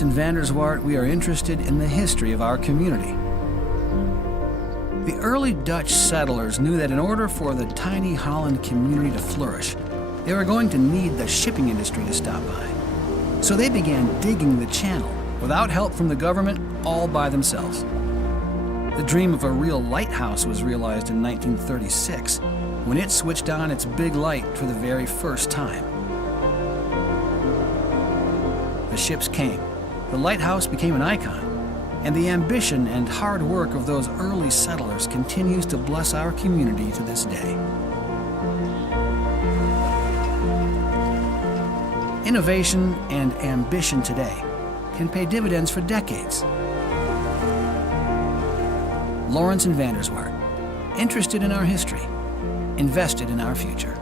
Lawrence and Vanderswart, we are interested in the history of our community. The early Dutch settlers knew that in order for the tiny Holland community to flourish, they were going to need the shipping industry to stop by. So they began digging the channel, without help from the government, all by themselves. The dream of a real lighthouse was realized in 1936, when it switched on its big light for the very first time. The ships came, the lighthouse became an icon, and the ambition and hard work of those early settlers continues to bless our community to this day. Innovation and ambition today can pay dividends for decades. Lawrence and Vanderswart, interested in our history, invested in our future.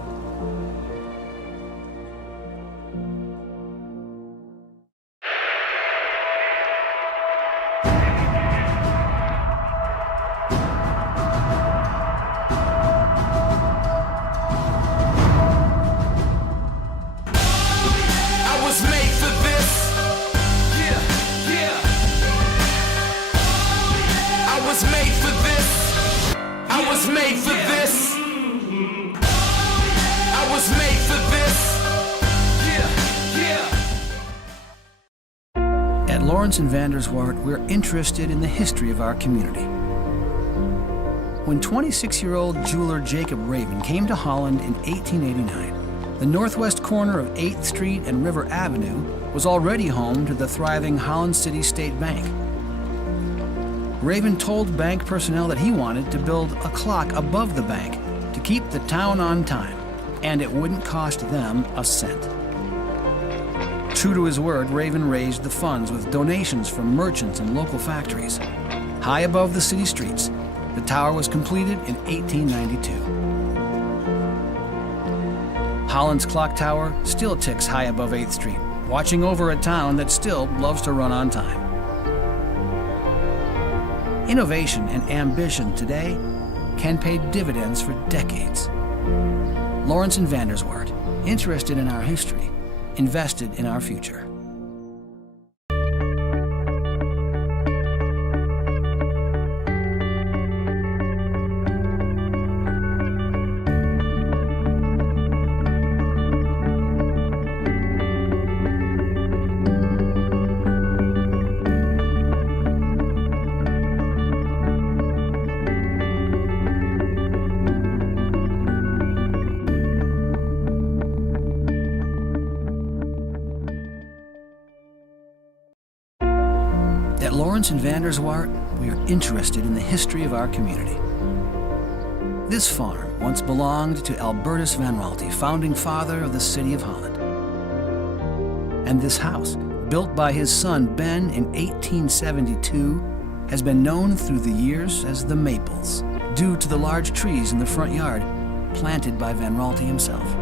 At Lawrence and Vanderswart, we're interested in the history of our community. When 26-year-old jeweler Jacob Raven came to Holland in 1889, the northwest corner of 8th Street and River Avenue was already home to the thriving Holland City State Bank. Raven told bank personnel that he wanted to build a clock above the bank to keep the town on time, and it wouldn't cost them a cent. True to his word, Raven raised the funds with donations from merchants and local factories. High above the city streets, the tower was completed in 1892. Holland's clock tower still ticks high above 8th Street, watching over a town that still loves to run on time. Innovation and ambition today can pay dividends for decades. Lawrence and Vanderswart, interested in our history, invested in our future. At Lawrence and Vanderswart, we are interested in the history of our community. This farm once belonged to Albertus Van Raalte, founding father of the city of Holland. And this house, built by his son Ben in 1872, has been known through the years as the Maples, due to the large trees in the front yard planted by Van Raalte himself.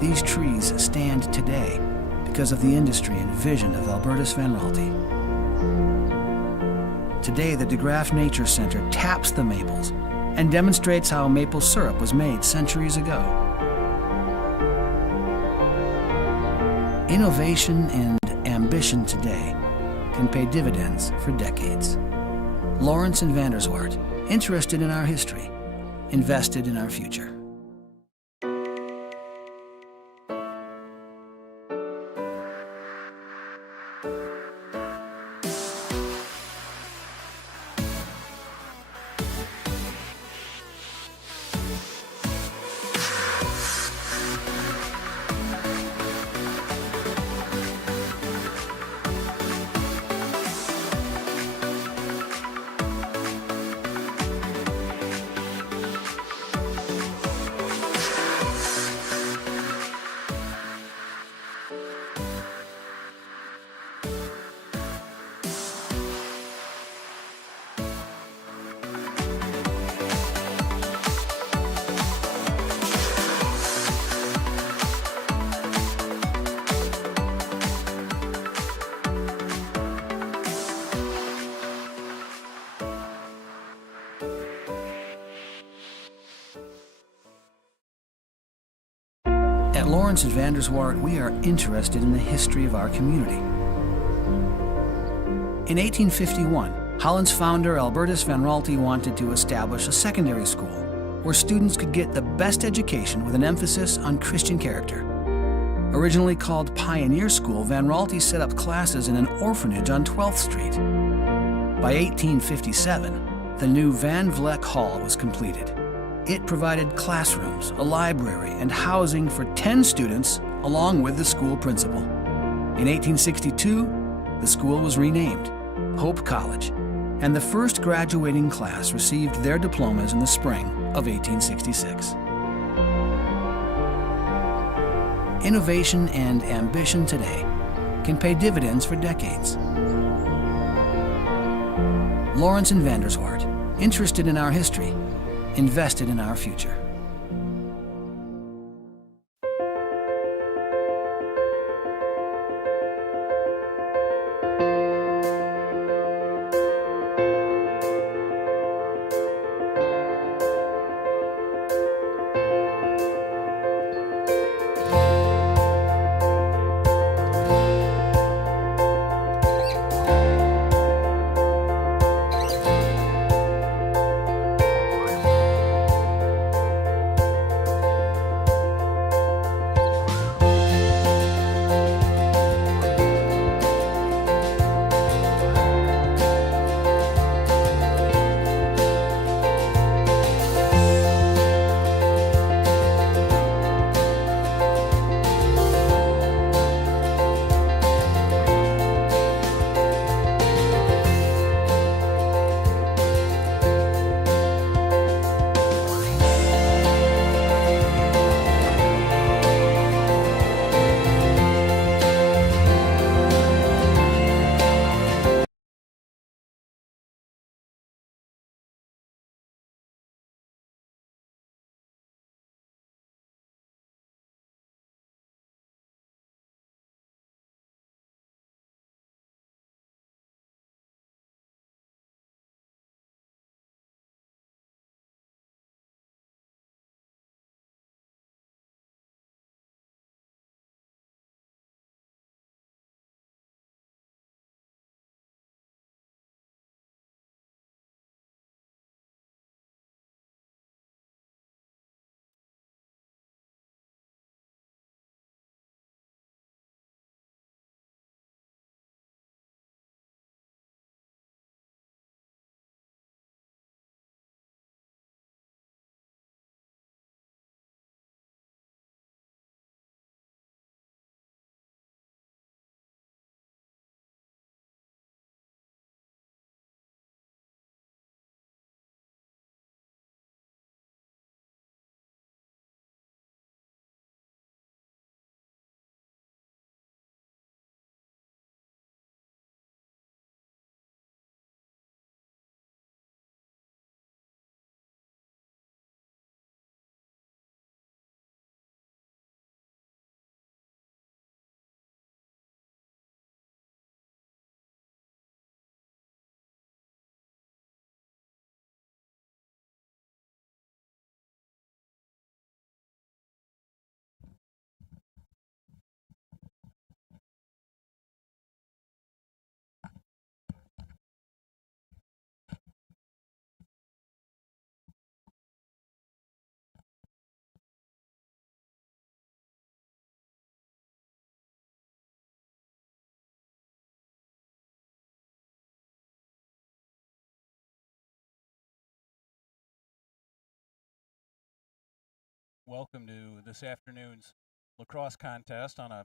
These trees stand today because of the industry and vision of Albertus Van Raalte. Today, the De Graaf Nature Center taps the maples and demonstrates how maple syrup was made centuries ago. Innovation and ambition today can pay dividends for decades. Lawrence and Vanderswart, interested in our history, invested in our future. At Lawrence and Vanderswart, we are interested in the history of our community. In 1851, Holland's founder Albertus Van Raalte wanted to establish a secondary school where students could get the best education with an emphasis on Christian character. Originally called Pioneer School, Van Raalte set up classes in an orphanage on 12th Street. By 1857, the new Van Vleck Hall was completed. It provided classrooms, a library, and housing for 10 students, along with the school principal. In 1862, the school was renamed Hope College, and the first graduating class received their diplomas in the spring of 1866. Innovation and ambition today can pay dividends for decades. Lawrence and Vanderswart, interested in our history, invested in our future. Welcome to this afternoon's lacrosse contest on a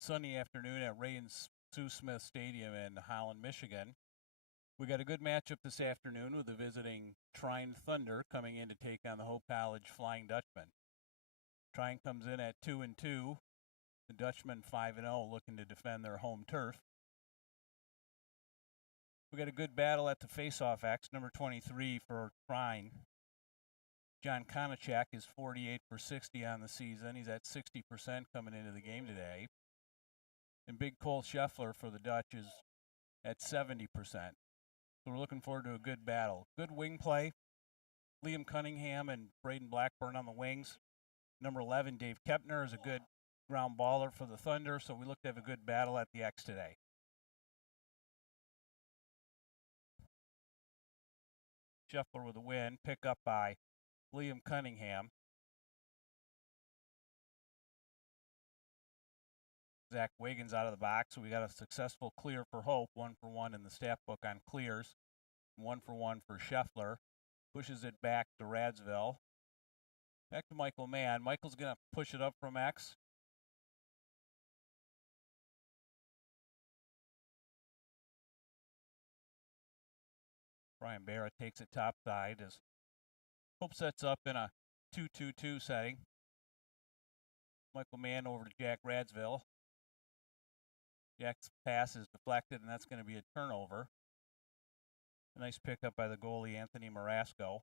sunny afternoon at Ray and Sue Smith Stadium in Holland, Michigan. We got a good matchup this afternoon with the visiting Trine Thunder coming in to take on the Hope College Flying Dutchman. Trine comes in at 2-2. The Dutchmen 5-0, looking to defend their home turf. We got a good battle at the face-off X, number 23 for Trine. John Konachak is 48 for 60 on the season. He's at 60% coming into the game today. And Big Cole Scheffler for the Dutch is at 70%. So we're looking forward to a good battle. Good wing play. Liam Cunningham and Braden Blackburn on the wings. Number 11, Dave Kepner, is a good ground baller for the Thunder, so we look to have a good battle at the X today. Scheffler with a win, pick up by Liam Cunningham. Zach Wiggins out of the box, so we got a successful clear for Hope, 1-for-1 in the stat book on clears, 1-for-1 for Scheffler. Pushes it back to Radsville. Back to Michael Mann. Michael's going to push it up from X. Brian Barrett takes it top side as Hope sets up in a 2-2-2 setting. Michael Mann over to Jack Radsville. Jack's pass is deflected, and that's going to be a turnover. A nice pickup by the goalie, Anthony Marasco.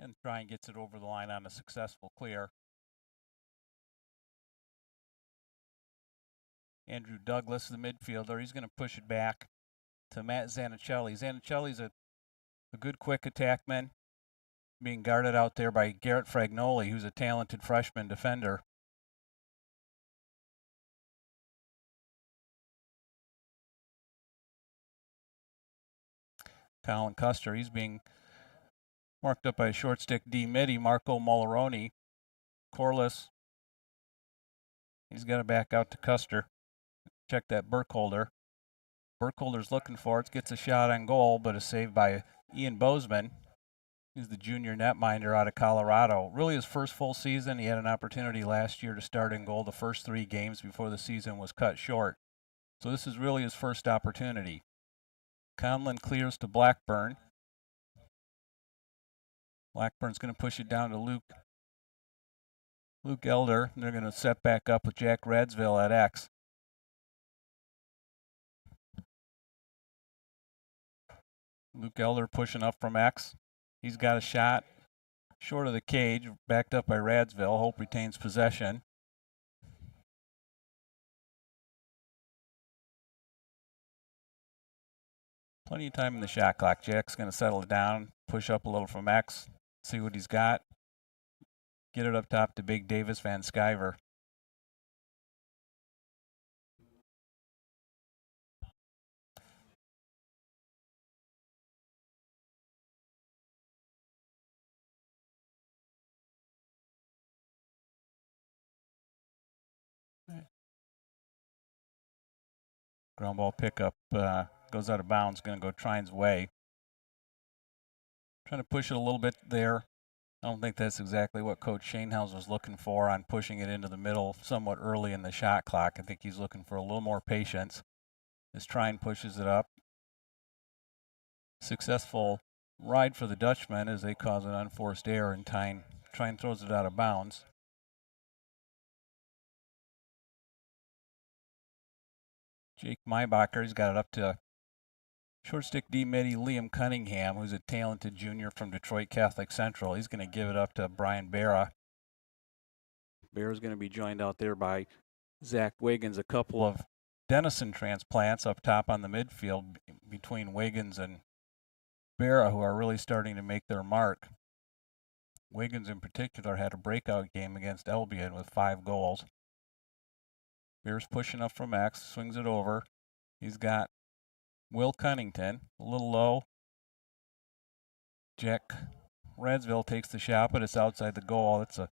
And Trine gets it over the line on a successful clear. Andrew Douglas, the midfielder, he's going to push it back to Matt Zanichelli. Zanichelli's a good quick attackman, being guarded out there by Garrett Fragnoli, who's a talented freshman defender. Colin Custer, he's being marked up by a short stick D midi, Marco Molaroni. Corliss, he's got it back out to Custer. Check that Burkholder. Burkholder's looking for it, gets a shot on goal, but is saved by Ian Bozeman. He's the junior netminder out of Colorado. Really his first full season. He had an opportunity last year to start in goal the first 3 games before the season was cut short. So this is really his first opportunity. Conlon clears to Blackburn. Blackburn's going to push it down to Luke Elder. And they're going to set back up with Jack Radsville at X. Luke Elder pushing up from X. He's got a shot short of the cage, backed up by Radsville. Hope retains possession. Plenty of time in the shot clock. Jack's going to settle it down, push up a little from X, see what he's got. Get it up top to Big Davis Van Sciver. Ground ball pickup goes out of bounds, going to go Trine's way. Trying to push it a little bit there. I don't think that's exactly what Coach Shanehouse was looking for on pushing it into the middle somewhat early in the shot clock. I think he's looking for a little more patience as Trine pushes it up. Successful ride for the Dutchmen as they cause an unforced error, and Trine throws it out of bounds. Jake Maybacher, he's got it up to short stick D midi Liam Cunningham, who's a talented junior from Detroit Catholic Central. He's going to give it up to Brian Barra. Barra's going to be joined out there by Zach Wiggins, a couple of Denison transplants up top on the midfield between Wiggins and Barra, who are really starting to make their mark. Wiggins in particular had a breakout game against Albion with 5 goals. Bear's pushing up from X, swings it over. He's got Will Cunnington, a little low. Jack Radsville takes the shot, but it's outside the goal. It's a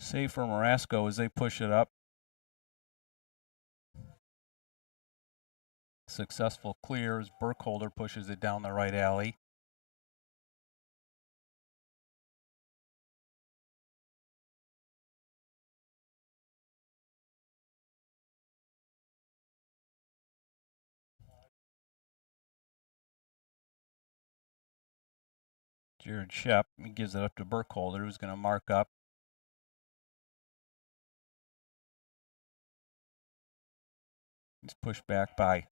save for Marasco as they push it up. Successful clear as Burkholder pushes it down the right alley. Jared Shep, he gives it up to Burkholder, who's going to mark up. He's pushed back by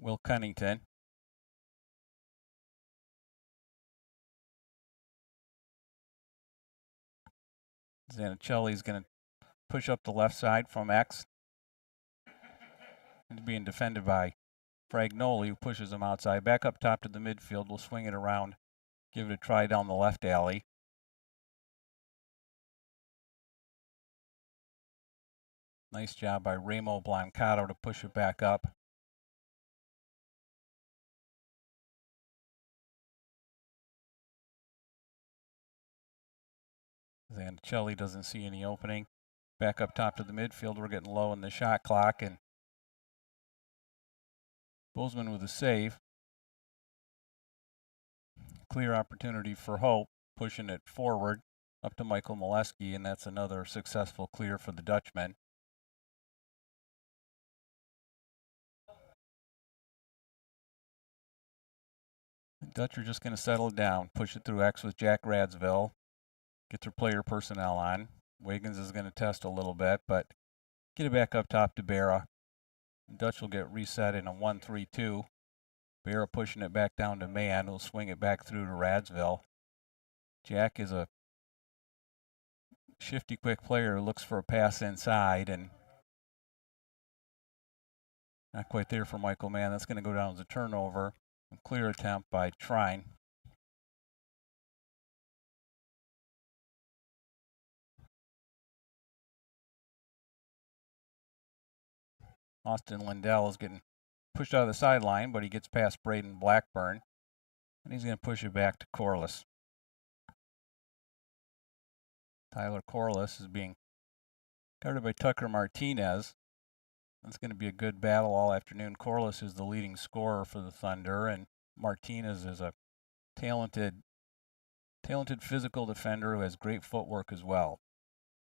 Will Cunnington. Zanichelli is going to push up the left side from X. It's being defended by Fragnoli, who pushes him outside. Back up top to the midfield. We'll swing it around. Give it a try down the left alley. Nice job by Remo Blancato to push it back up. Zanichelli doesn't see any opening. Back up top to the midfield. We're getting low in the shot clock, and Bozeman with a save. Clear opportunity for Hope, pushing it forward up to Michael Molesky, and that's another successful clear for the Dutchman. The Dutch are just going to settle it down, push it through X with Jack Radsville, get their player personnel on. Wiggins is going to test a little bit, but get it back up top to Barra. Dutch will get reset in a 1-3-2. Barra pushing it back down to Mann. He'll swing it back through to Radsville. Jack is a shifty, quick player who looks for a pass inside, and not quite there for Michael Mann. That's going to go down as a turnover. A clear attempt by Trine. Austin Lindell is getting pushed out of the sideline, but he gets past Braden Blackburn, and he's going to push it back to Corliss. Tyler Corliss is being guarded by Tucker Martinez. That's going to be a good battle all afternoon. Corliss is the leading scorer for the Thunder, and Martinez is a talented physical defender who has great footwork as well.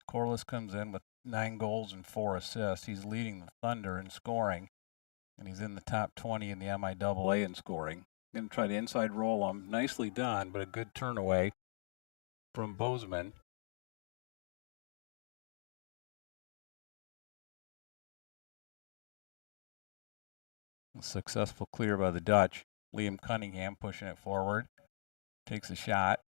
Corliss comes in with 9 goals and 4 assists. He's leading the Thunder in scoring, and he's in the top 20 in the MIAA in scoring. Going to try to inside roll him. Nicely done, but a good turn away from Bozeman. A successful clear by the Dutch. Liam Cunningham pushing it forward. Takes a shot.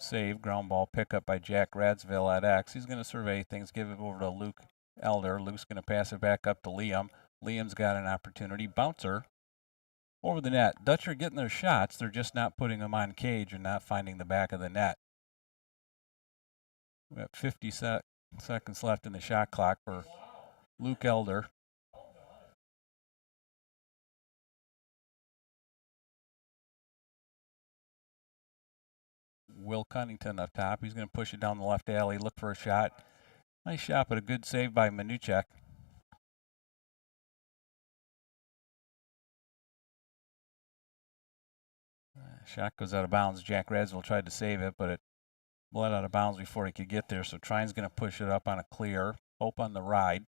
Save, ground ball pickup by Jack Radsville at X. He's going to survey things, give it over to Luke Elder. Luke's going to pass it back up to Liam. Liam's got an opportunity. Bouncer over the net. Dutch are getting their shots. They're just not putting them on cage and not finding the back of the net. We have 50 seconds left in the shot clock for Luke Elder. Will Cunnington up top. He's going to push it down the left alley, look for a shot. Nice shot, but a good save by Manuchek. Shot goes out of bounds. Jack Radsville tried to save it, but it bled out of bounds before he could get there. So Trine's going to push it up on a clear. Hope on the ride.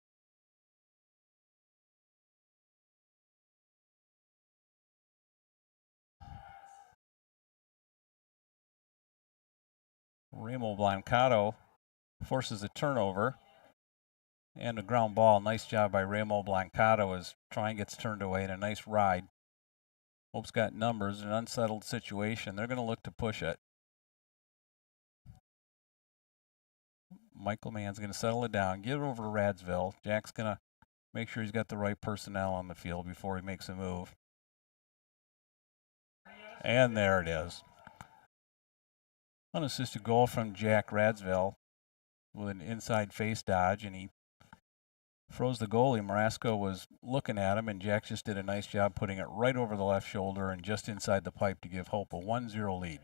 Remo Blancato forces a turnover and a ground ball. Nice job by Remo Blancato as Trine gets turned away and a nice ride. Hope's got numbers, an unsettled situation. They're going to look to push it. Michael Mann's going to settle it down, get it over to Radsville. Jack's going to make sure he's got the right personnel on the field before he makes a move. And there it is. Unassisted goal from Jack Radsville with an inside face dodge, and he froze the goalie. Marasco was looking at him, and Jack just did a nice job putting it right over the left shoulder and just inside the pipe to give Hope a 1-0 lead.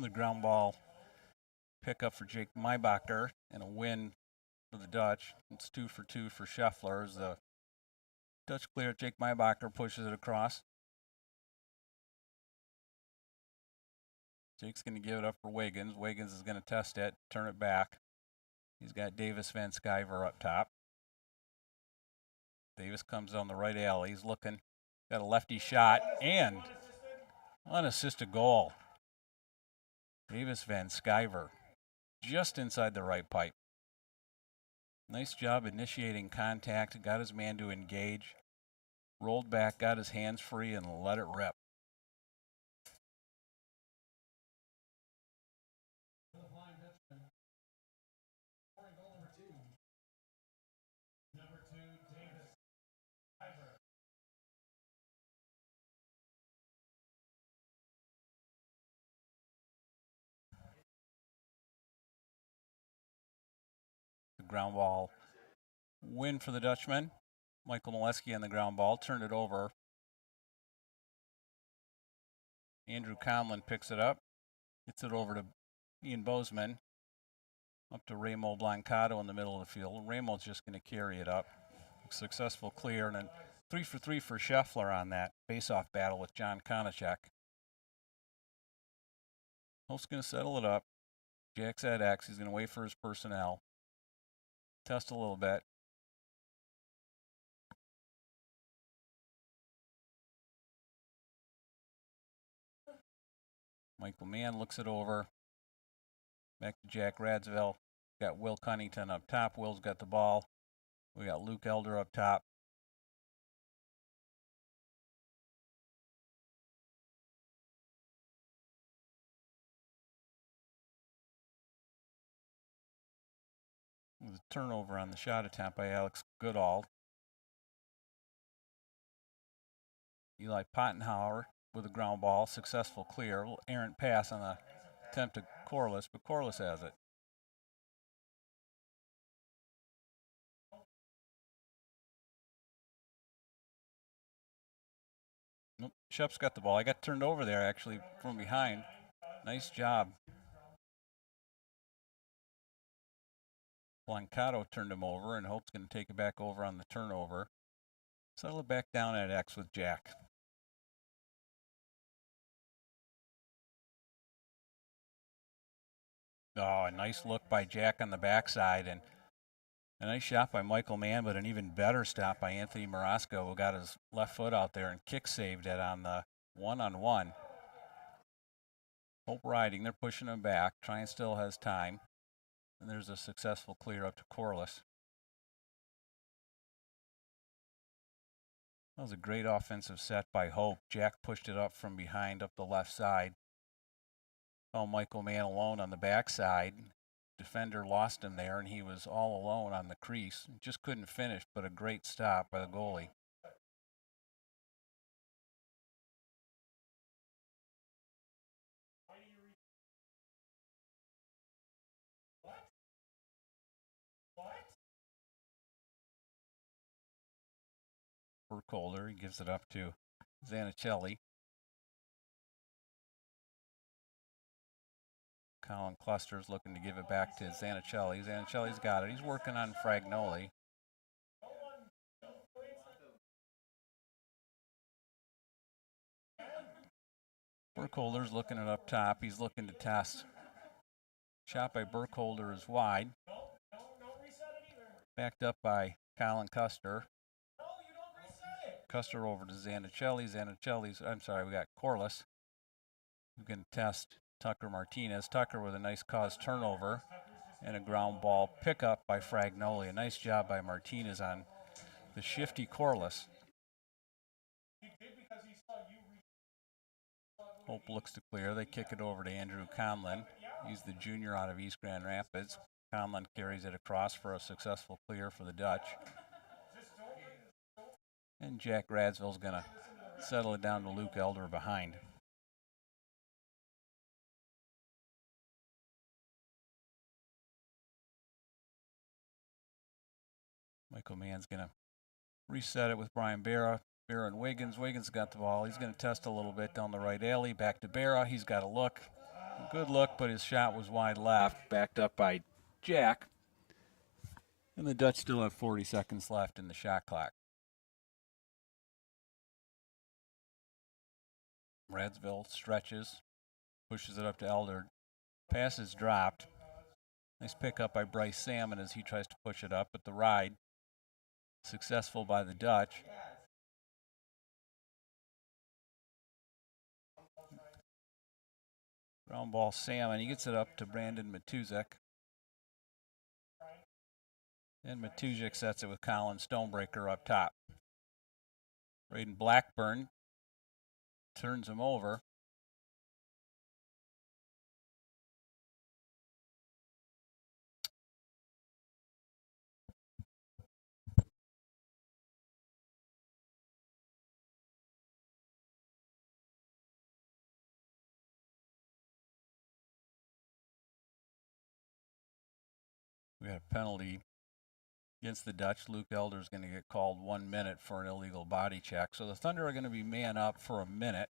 The ground ball pickup for Jake Maybacher and a win for the Dutch. It's 2 for 2 for Scheffler as the Dutch clear. Jake Maybacher pushes it across. Jake's going to give it up for Wiggins. Wiggins is going to test it, turn it back. He's got Davis Van Sciver up top. Davis comes on the right alley. He's looking, got a lefty shot and unassisted goal. Davis Van Sciver. just inside the right pipe. Nice job initiating contact, got his man to engage, rolled back, got his hands free, and let it rip. The ground ball win for the Dutchman. Michael Molesky on the ground ball, turned it over. Andrew Conlon picks it up, gets it over to Ian Bozeman, up to Ramo Blancato in the middle of the field. Ramo's just going to carry it up. Successful clear, and then 3 for 3 for Scheffler on that face-off battle with John Konachek. Holt's going to settle it up. Jack's at X. He's going to wait for his personnel. Test a little bit. Michael Mann looks it over. Back to Jack Radsville. Got Will Cunnington up top. Will's got the ball. We got Luke Elder up top. With a turnover on the shot attempt by Alex Goodall. Eli Pottenhauer with a ground ball. Successful clear. A little errant pass on the attempt to Corliss, but Corliss has it. Nope, Shep's got the ball. I got turned over there actually from behind. Nice job. Blancato turned him over, and Hope's going to take it back over on the turnover. Settle it back down at X with Jack. Oh, a nice look by Jack on the backside, and a nice shot by Michael Mann, but an even better stop by Anthony Marasco, who got his left foot out there and kick saved it on the one-on-one. Hope riding. They're pushing him back. Trine still has time. And there's a successful clear up to Corliss. That was a great offensive set by Hope. Jack pushed it up from behind up the left side. Found Michael Mann alone on the backside. Defender lost him there, and he was all alone on the crease. Just couldn't finish, but a great stop by the goalie. Burkholder, he gives it up to Zanichelli. Colin Cluster's looking to give it back to Zanichelli. Zanichelli's got it. He's working on Fragnoli. Burkholder's looking it up top. He's looking to test. Shot by Burkholder is wide. Backed up by Colin Custer. Custer over to Zanichelli. We got Corliss. We can test Tucker Martinez. Tucker with a nice cause turnover and a ground ball pickup by Fragnoli. A nice job by Martinez on the shifty Corliss. Hope looks to clear. They kick it over to Andrew Conlon. He's the junior out of East Grand Rapids. Conlon carries it across for a successful clear for the Dutch. And Jack Radsville's going to settle it down to Luke Elder behind. Michael Mann's going to reset it with Brian Barra. Barra and Wiggins. Wiggins got the ball. He's going to test a little bit down the right alley. Back to Barra. He's got a look. A good look, but his shot was wide left. Backed up by Jack. And the Dutch still have 40 seconds left in the shot clock. Radsville stretches, pushes it up to Elder. Pass is dropped. Nice pickup by Bryce Salmon as he tries to push it up, but the ride successful by the Dutch. Ground ball Salmon. He gets it up to Brandon Matuzek. And Matusiak sets it with Colin Stonebreaker up top. Braden Blackburn turns him over. We got a penalty against the Dutch. Luke Elder's going to get called 1 minute for an illegal body check. So the Thunder are going to be man up for a minute.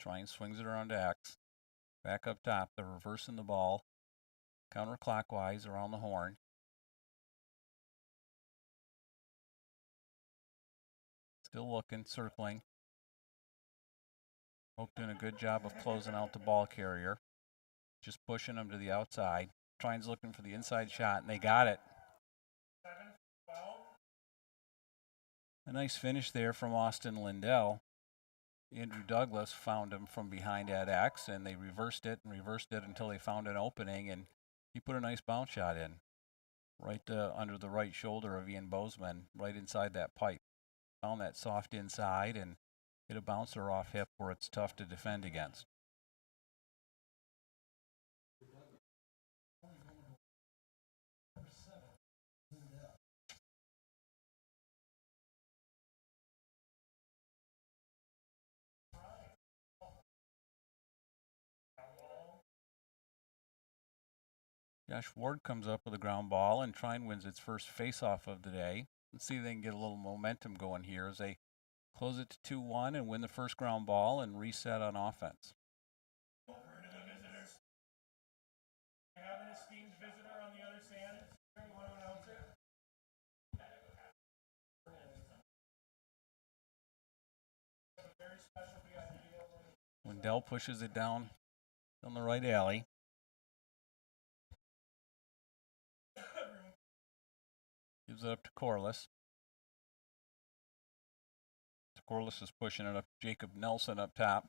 Trine swings it around to X. Back up top. They're reversing the ball. Counterclockwise around the horn. Still looking, circling. Oak doing a good job of closing out the ball carrier. Just pushing them to the outside. Trine's looking for the inside shot, and they got it. A nice finish there from Austin Lindell. Andrew Douglas found him from behind at X, and they reversed it until they found an opening, and he put a nice bounce shot in. Right under the right shoulder of Ian Bozeman, right inside that pipe. Found that soft inside and hit a bouncer off hip where it's tough to defend against. Josh Ward comes up with a ground ball, and Trine wins its first face-off of the day. Let's see if they can get a little momentum going here as they close it to 2-1 and win the first ground ball and reset on offense. Lindell pushes it down the right alley. Gives it up to Corliss. Corliss is pushing it up. Jacob Nelson up top.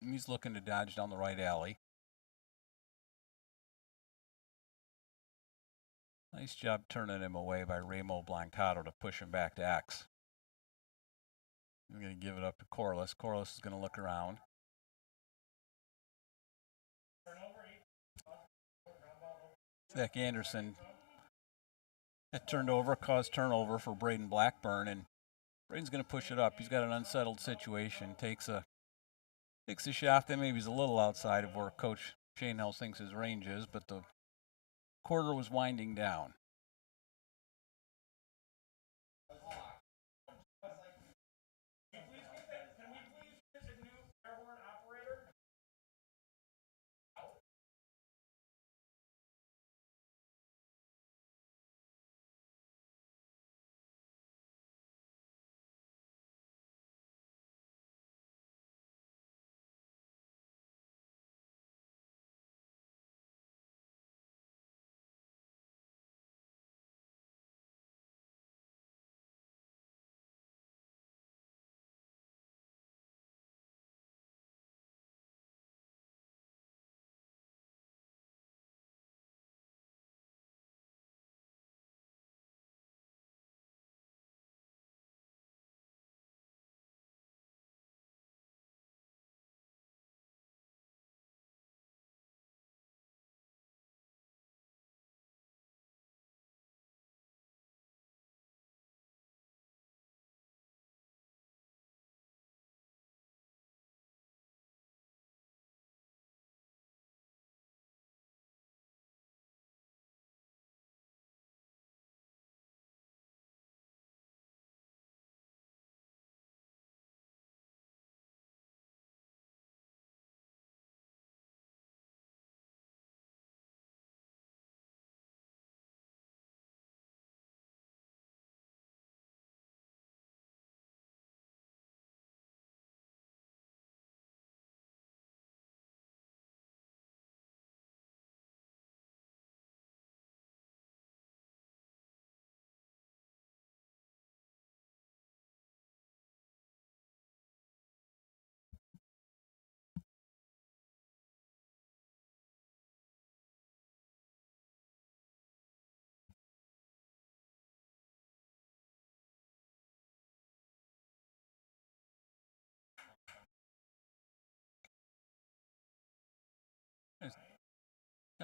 He's looking to dodge down the right alley. Nice job turning him away by Remo Blancato to push him back to X. I'm going to give it up to Corliss. Corliss is going to look around. Zach Anderson that turned over, caused turnover for Braden Blackburn, and Braden's going to push it up. He's got an unsettled situation. Takes a shot that maybe is a little outside of where Coach Shanehouse thinks his range is, but the quarter was winding down.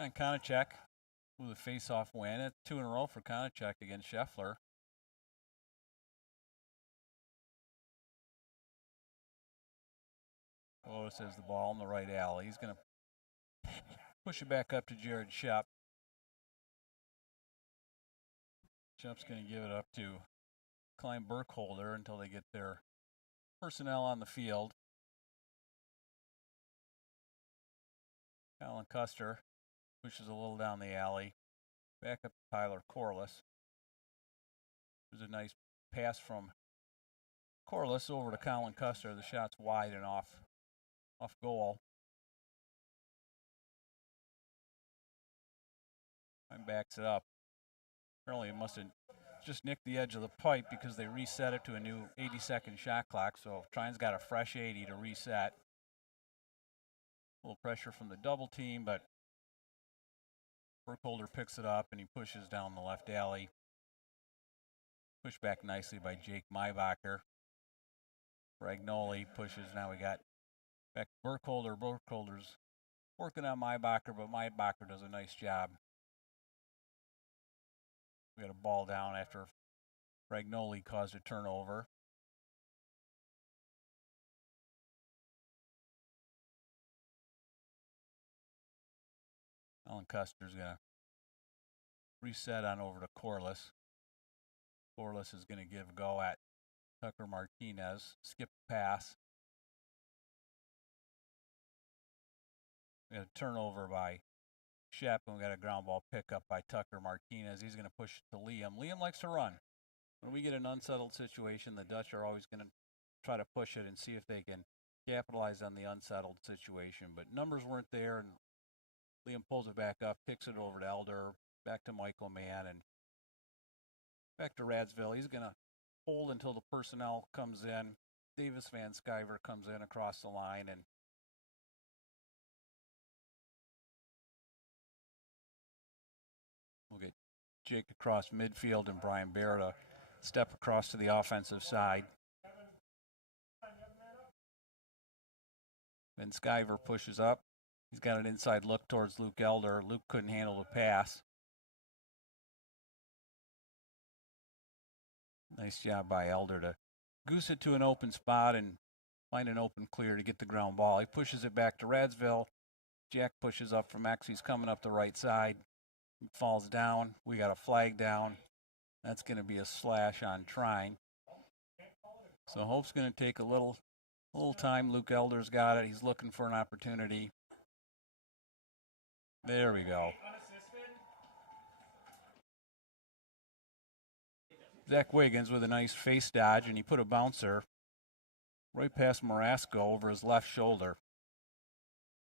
John Konachek with a face-off win. It's 2 in a row for Konachek against Scheffler. Otis has the ball in the right alley. He's going to push it back up to Jared Shep. Shep's going to give it up to Klein Burkholder until they get their personnel on the field. Alan Custer pushes a little down the alley. Back up to Tyler Corliss. There's a nice pass from Corliss over to Colin Custer. The shot's wide and off goal. And backs it up. Apparently it must have just nicked the edge of the pipe because they reset it to a new 80-second shot clock. So Trine's got a fresh 80 to reset. A little pressure from the double team, but Burkholder picks it up and he pushes down the left alley. Pushed back nicely by Jake Maybacher. Ragnoli pushes. Now we got back to Burkholder. Burkholder's working on Maybacher, but Maybacher does a nice job. We got a ball down after Ragnoli caused a turnover. Alan Custer's going to reset on over to Corliss. Corliss is going to give a go at Tucker Martinez. Skip the pass. We got a turnover by Shep, and we got a ground ball pickup by Tucker Martinez. He's going to push it to Liam. Liam likes to run. When we get an unsettled situation, the Dutch are always going to try to push it and see if they can capitalize on the unsettled situation. But numbers weren't there, and Liam pulls it back up, kicks it over to Elder, back to Michael Mann, and back to Radsville. He's going to hold until the personnel comes in. Davis Van Sciver comes in across the line, and we'll get Jake across midfield and Brian Bear to step across to the offensive side. Van Sciver pushes up. He's got an inside look towards Luke Elder. Luke couldn't handle the pass. Nice job by Elder to goose it to an open spot and find an open clear to get the ground ball. He pushes it back to Radsville. Jack pushes up from X. He's coming up the right side. He falls down. We got a flag down. That's going to be a slash on Trine. So Hope's going to take a little time. Luke Elder's got it. He's looking for an opportunity. There we go. Zach Wiggins with a nice face dodge, and he put a bouncer right past Marasco over his left shoulder.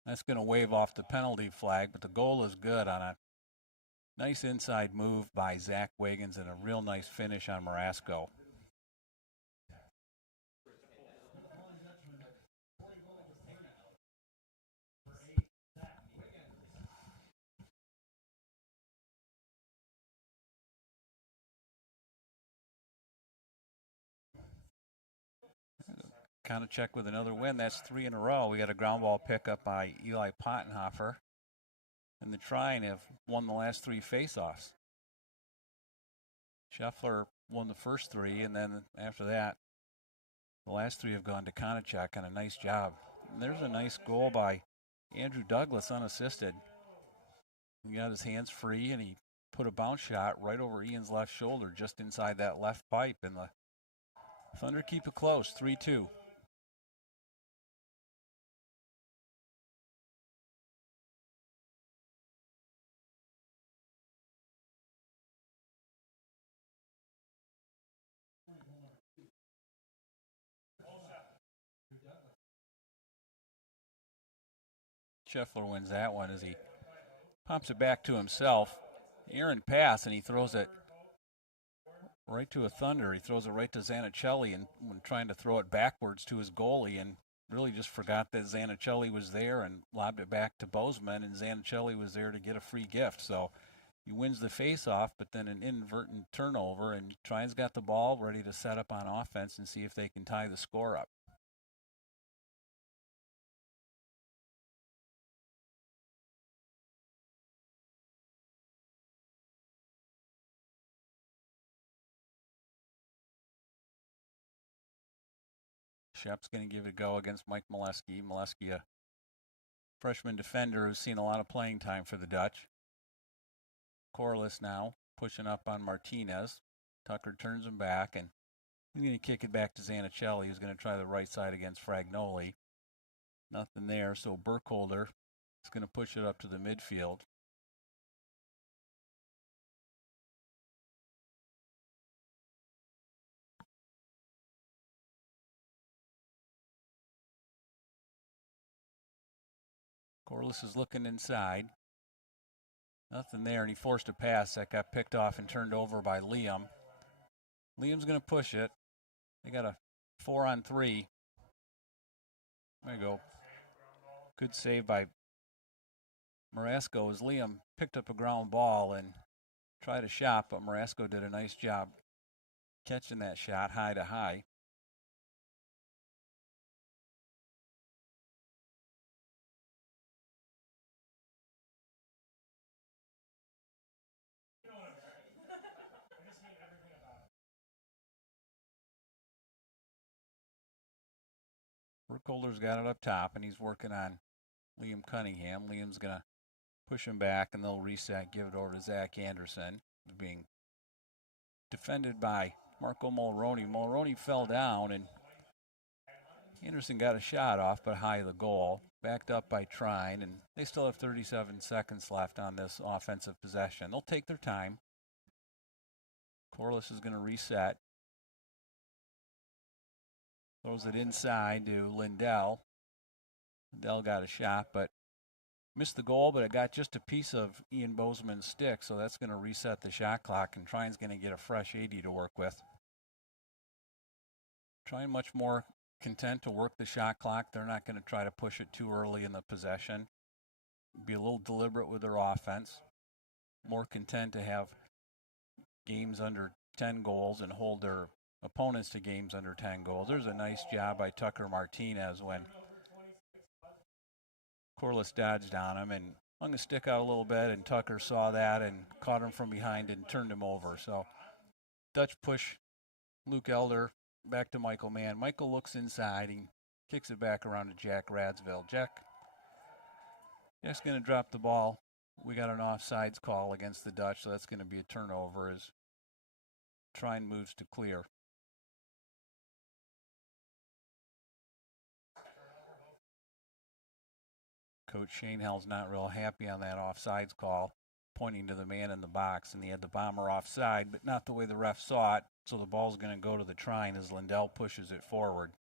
That's going to wave off the penalty flag, but the goal is good on a nice inside move by Zach Wiggins and a real nice finish on Marasco. Konachek with another win. That's 3 in a row. We got a ground ball pickup by Eli Pottenhofer. And the Trine have won the last 3 faceoffs. Scheffler won the first 3, and then after that, the last 3 have gone to Konachek, and a nice job. And there's a nice goal by Andrew Douglas unassisted. He got his hands free, and he put a bounce shot right over Ian's left shoulder, just inside that left pipe, and the Thunder keep it close, 3-2. Scheffler wins that one as he pops it back to himself. Aaron pass, and he throws it right to a Thunder. He throws it right to Zanichelli, and when trying to throw it backwards to his goalie, and really just forgot that Zanichelli was there and lobbed it back to Bozeman, and Zanichelli was there to get a free gift. So he wins the face-off, but then an inadvertent turnover, and Trine's got the ball ready to set up on offense and see if they can tie the score up. Shep's going to give it a go against Mike Molesky. Molesky, a freshman defender who's seen a lot of playing time for the Dutch. Corliss now pushing up on Martinez. Tucker turns him back, and he's going to kick it back to Zanichelli, who's going to try the right side against Fragnoli. Nothing there, so Burkholder is going to push it up to the midfield. Corliss is looking inside. Nothing there, and he forced a pass that got picked off and turned over by Liam. Liam's going to push it. They got a 4-on-3. There you go. Good save by Marasco as Liam picked up a ground ball and tried a shot, but Marasco did a nice job catching that shot high to high. Burkholder's got it up top, and he's working on Liam Cunningham. Liam's going to push him back, and they'll reset, give it over to Zach Anderson, who's being defended by Marco Mulroney. Mulroney fell down, and Anderson got a shot off, but high of the goal. Backed up by Trine, and they still have 37 seconds left on this offensive possession. They'll take their time. Corliss is going to reset. Throws it inside to Lindell. Lindell got a shot, but missed the goal, but it got just a piece of Ian Bozeman's stick, so that's going to reset the shot clock, and Trine's going to get a fresh 80 to work with. Trine much more content to work the shot clock. They're not going to try to push it too early in the possession. Be a little deliberate with their offense. More content to have games under 10 goals and hold their opponents to games under 10 goals. There's a nice job by Tucker Martinez when Corliss dodged on him and hung the stick out a little bit, and Tucker saw that and caught him from behind and turned him over. So Dutch push Luke Elder back to Michael Mann. Michael looks inside. He kicks it back around to Jack Radsville. Jack's going to drop the ball. We got an offsides call against the Dutch, so that's going to be a turnover as Trine moves to clear. Coach Shanehal's not real happy on that offsides call, pointing to the man in the box, and he had the bomber offside, but not the way the ref saw it, so the ball's going to go to the Trine as Lindell pushes it forward.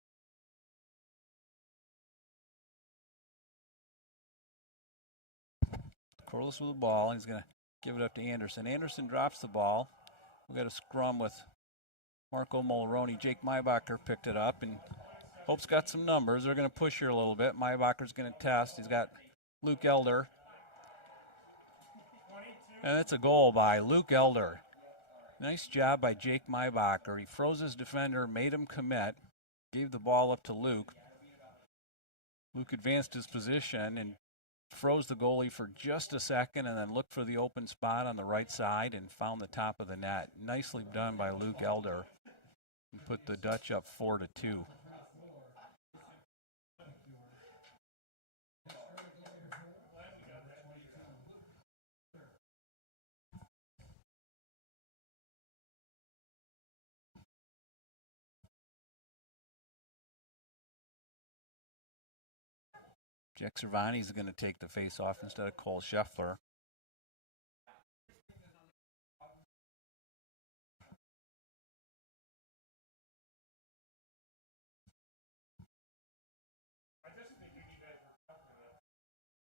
Corliss with the ball, and he's going to give it up to Anderson. Anderson drops the ball. We got a scrum with Marco Mulroney. Jake Maybacher picked it up, and Hope's got some numbers. They're going to push here a little bit. Maybacher's going to test. He's got Luke Elder. And that's a goal by Luke Elder. Nice job by Jake Maybacher. He froze his defender, made him commit, gave the ball up to Luke. Luke advanced his position and froze the goalie for just a second and then looked for the open spot on the right side and found the top of the net. Nicely done by Luke Elder. And put the Dutch up 4-2. Jack Cervani's going to take the face-off instead of Cole Scheffler.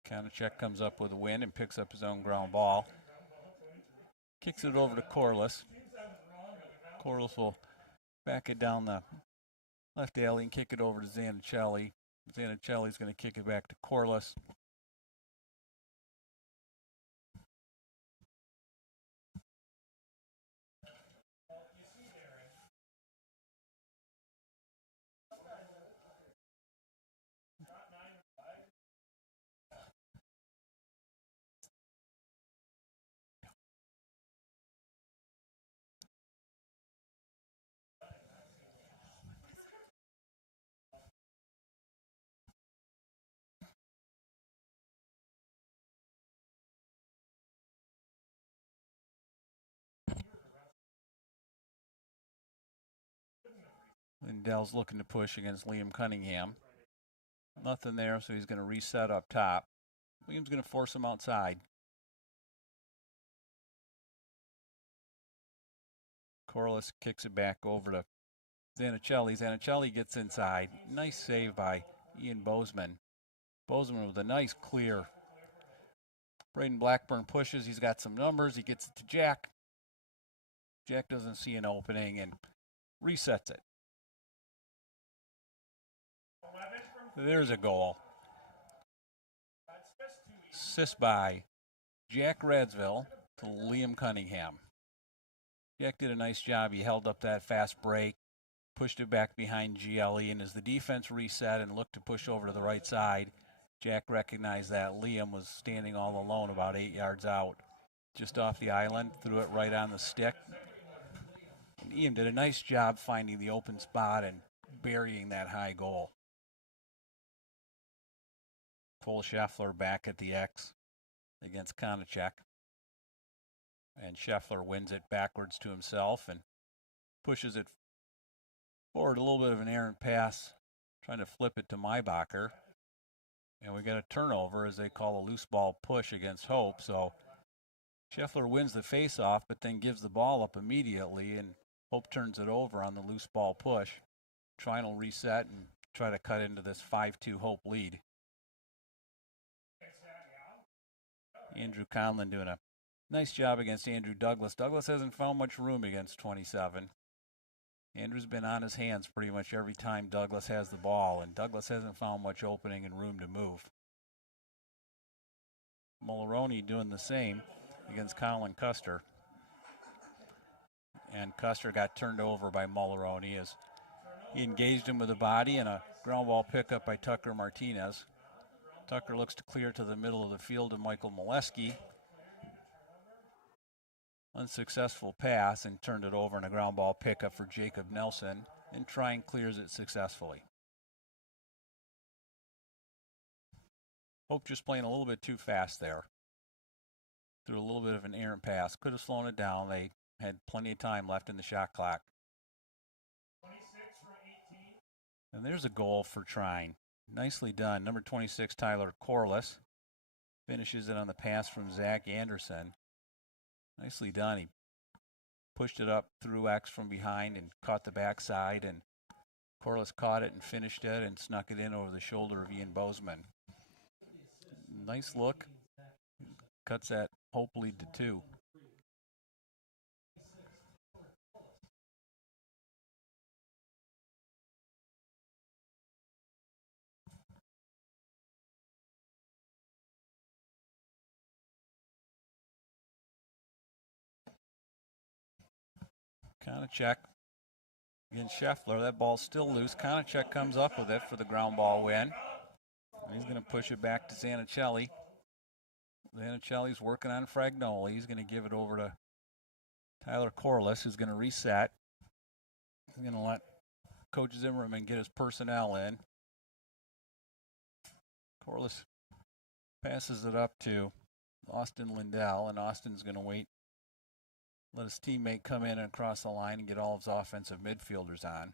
Kounacek comes up with a win and picks up his own ground ball. Kicks it over to Corliss. Corliss will back it down the left alley and kick it over to Zanichelli. Zanichelli's going to kick it back to Corliss. Lindell's looking to push against Liam Cunningham. Nothing there, so he's going to reset up top. Liam's going to force him outside. Corliss kicks it back over to Zanichelli. Zanichelli gets inside. Nice save by Ian Bozeman. Bozeman with a nice clear. Braden Blackburn pushes. He's got some numbers. He gets it to Jack. Jack doesn't see an opening and resets it. There's a goal. Assist by Jack Radsville to Liam Cunningham. Jack did a nice job. He held up that fast break, pushed it back behind GLE, and as the defense reset and looked to push over to the right side, Jack recognized that Liam was standing all alone about 8 yards out. Just off the island, threw it right on the stick. And Ian did a nice job finding the open spot and burying that high goal. Cole Scheffler back at the X against Konachek. And Scheffler wins it backwards to himself and pushes it forward. A little bit of an errant pass, trying to flip it to Maybacher. And we got a turnover, as they call a loose ball push against Hope. So Scheffler wins the faceoff, but then gives the ball up immediately, and Hope turns it over on the loose ball push. Trine will reset and try to cut into this 5-2 Hope lead. Andrew Conlon doing a nice job against Andrew Douglas. Douglas hasn't found much room against 27. Andrew's been on his hands pretty much every time Douglas has the ball, and Douglas hasn't found much opening and room to move. Mulroney doing the same against Colin Custer. And Custer got turned over by Mulroney as he engaged him with a body, and a ground ball pickup by Tucker Martinez. Tucker looks to clear to the middle of the field to Michael Molesky. Unsuccessful pass and turned it over in a ground ball pickup for Jacob Nelson, and Trine clears it successfully. Hope just playing a little bit too fast there. Threw a little bit of an errant pass. Could have slowed it down. They had plenty of time left in the shot clock. And there's a goal for Trine. Nicely done. Number 26, Tyler Corliss, finishes it on the pass from Zach Anderson. Nicely done. He pushed it up through X from behind and caught the backside, and Corliss caught it and finished it and snuck it in over the shoulder of Ian Bozeman. Nice look. Cuts that Hope lead to 2. Konachek against Scheffler. That ball's still loose. Konachek comes up with it for the ground ball win. And he's going to push it back to Zanichelli. Zanichelli's working on Fragnoli. He's going to give it over to Tyler Corliss, who's going to reset. He's going to let Coach Zimmerman get his personnel in. Corliss passes it up to Austin Lindell, and Austin's going to wait. Let his teammate come in and across the line and get all of his offensive midfielders on.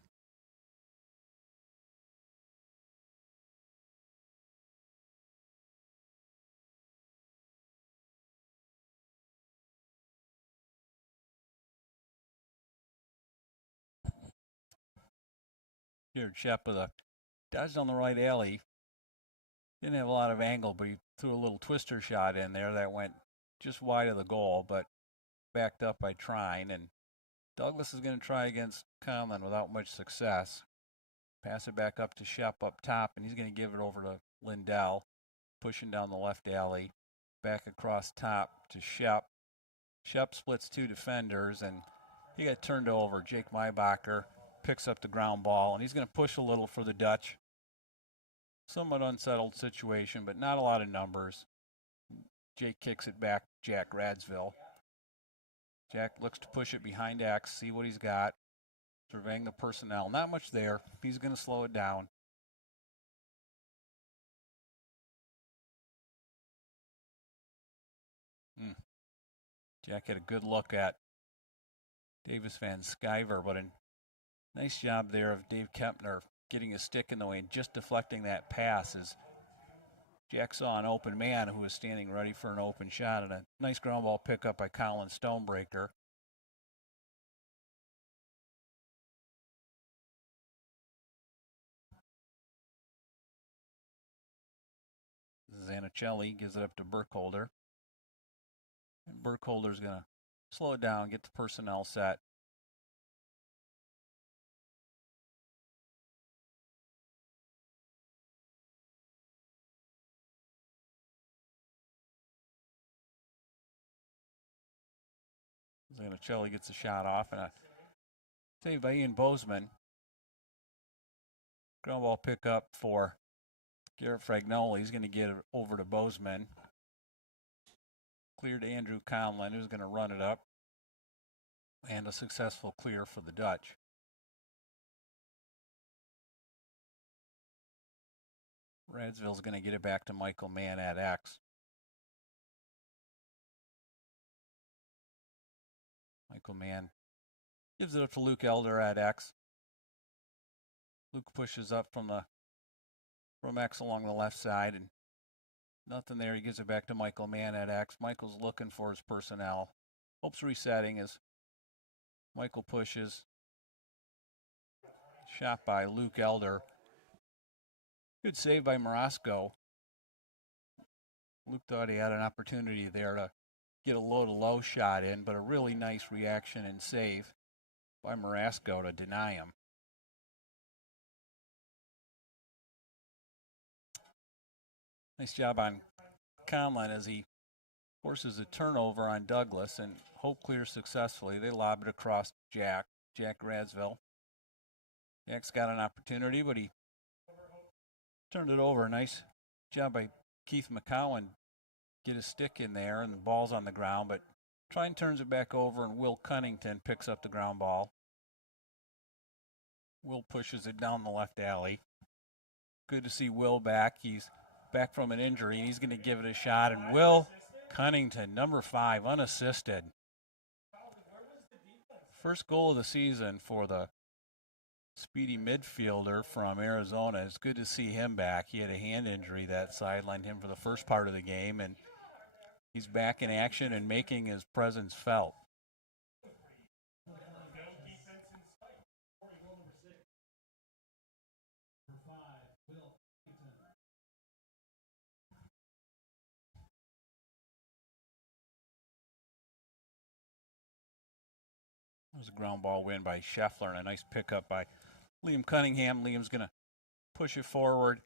Here, Shep with a dodge down the right alley. Didn't have a lot of angle, but he threw a little twister shot in there that went just wide of the goal, but backed up by Trine. And Douglas is going to try against Conlon without much success. Pass it back up to Shep up top, and he's going to give it over to Lindell, pushing down the left alley. Back across top to Shep. Shep splits 2 defenders, and he got turned over. Jake Maybacher picks up the ground ball, and he's going to push a little for the Dutch. Somewhat unsettled situation, but not a lot of numbers. Jake kicks it back to Jack Radsville. Jack looks to push it behind X, see what he's got. Surveying the personnel. Not much there. He's going to slow it down. Jack had a good look at Davis Van Sciver, but Nice job there of Dave Kempner getting his stick in the way and just deflecting that pass as Jack saw an open man who was standing ready for an open shot, and a nice ground ball pickup by Colin Stonebreaker. Zanichelli gives it up to Burkholder. And Burkholder's going to slow it down, get the personnel set. Zanichelli gets a shot off, and a save by Ian Bozeman. Ground ball pickup for Garrett Fragnoli. He's going to get it over to Bozeman. Clear to Andrew Conlon, who's going to run it up. And a successful clear for the Dutch. Radsville's going to get it back to Michael Mann at X. Michael Mann gives it up to Luke Elder at X. Luke pushes up from X along the left side, and nothing there. He gives it back to Michael Mann at X. Michael's looking for his personnel. Hope's resetting as Michael pushes. Shot by Luke Elder. Good save by Morosco. Luke thought he had an opportunity there to get a low-to-low shot in, but a really nice reaction and save by Morosco to deny him. Nice job on Conlon as he forces a turnover on Douglas, and Hope clears successfully. They lob it across Jack Radsville. Jack's got an opportunity, but he turned it over. Nice job by Keith McCowan. Get his stick in there, and the ball's on the ground, but Trine turns it back over, and Will Cunnington picks up the ground ball. Will pushes it down the left alley. Good to see Will back. He's back from an injury, and he's going to give it a shot. And Will Cunnington, number 5, unassisted. First goal of the season for the speedy midfielder from Arizona. It's good to see him back. He had a hand injury that sidelined him for the first part of the game, and he's back in action and making his presence felt. There's a ground ball win by Scheffler and a nice pickup by Liam Cunningham. Liam's going to push it forward.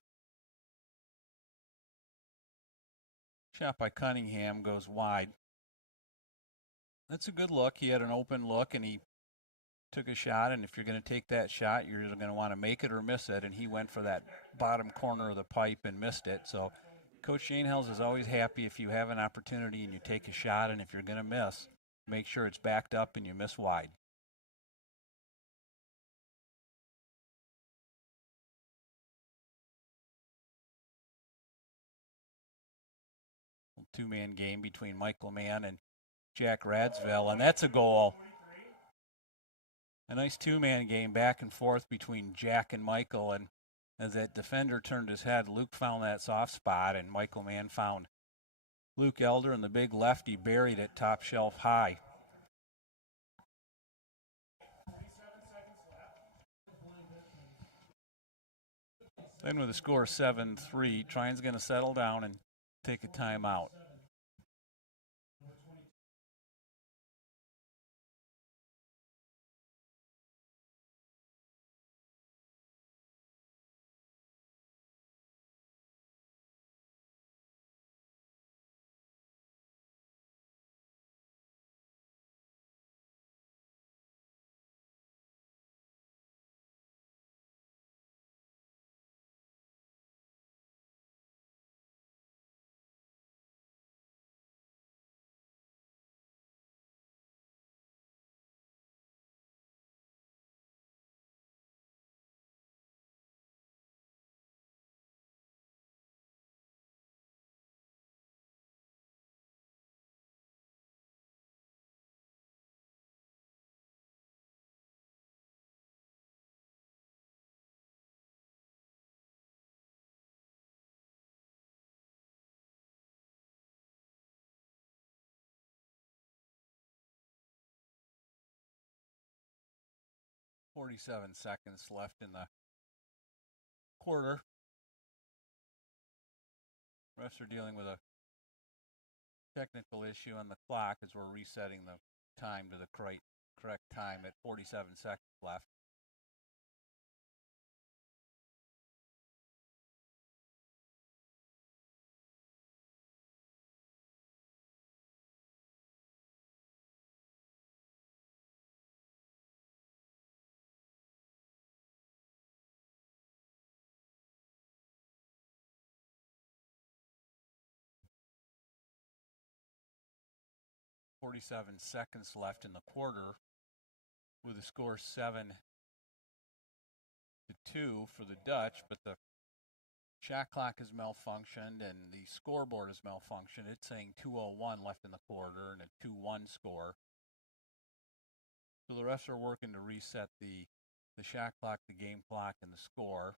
Shot by Cunningham goes wide. That's a good look. He had an open look, and he took a shot, and if you're going to take that shot, you're either going to want to make it or miss it, and he went for that bottom corner of the pipe and missed it. So Coach Schoenhels is always happy if you have an opportunity and you take a shot, and if you're going to miss, make sure it's backed up and you miss wide. Two-man game between Michael Mann and Jack Radsville, and that's a goal. A nice two-man game back and forth between Jack and Michael, and as that defender turned his head, Luke found that soft spot, and Michael Mann found Luke Elder, and the big lefty buried it top shelf high. Then with the score 7-3, Trine's going to settle down and take a timeout. 47 seconds left in the quarter. Refs are dealing with a technical issue on the clock as we're resetting the time to the correct time at 47 seconds left. .47 seconds left in the quarter, with the score 7-2 for the Dutch, but the shot clock has malfunctioned and the scoreboard has malfunctioned. It's saying 2:01 left in the quarter and a 2-1 score. So the refs are working to reset the shot clock, the game clock, and the score.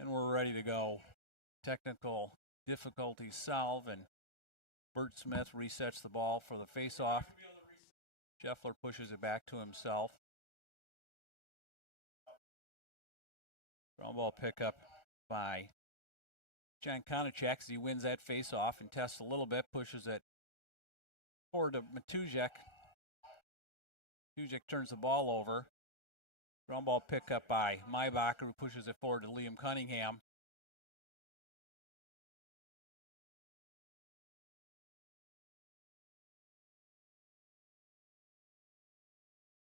And we're ready to go. Technical difficulties solved, and Bert Smith resets the ball for the face-off. Scheffler pushes it back to himself. Ground ball pickup by John Konachak, as he wins that face-off and tests a little bit, pushes it forward to Matujek. Matujek turns the ball over. Ground ball pickup by Maybacher, who pushes it forward to Liam Cunningham.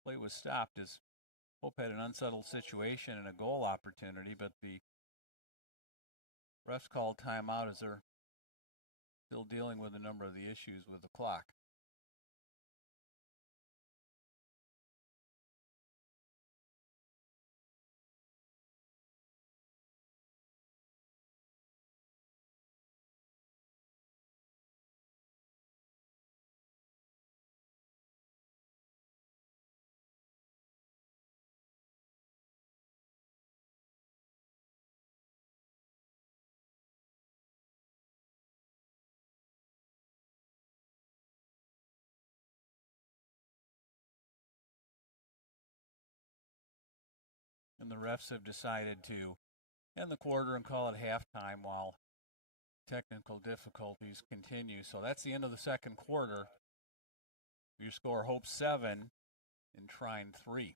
Play was stopped as Pope had an unsettled situation and a goal opportunity, but the refs called timeout as they're still dealing with a number of the issues with the clock. And the refs have decided to end the quarter and call it halftime while technical difficulties continue. So that's the end of the second quarter. Your score, Hope 7 and Trine 3.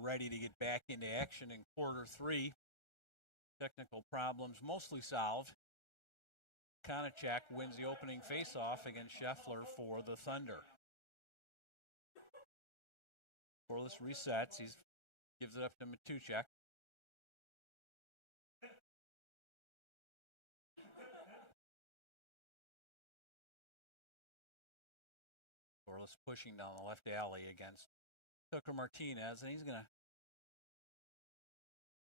we're ready to get back into action in quarter three. Technical problems mostly solved. Konachak wins the opening faceoff against Scheffler for the Thunder. Corliss resets. He gives it up to Matuszek. Corliss pushing down the left alley against Tucker Martinez, and he's going to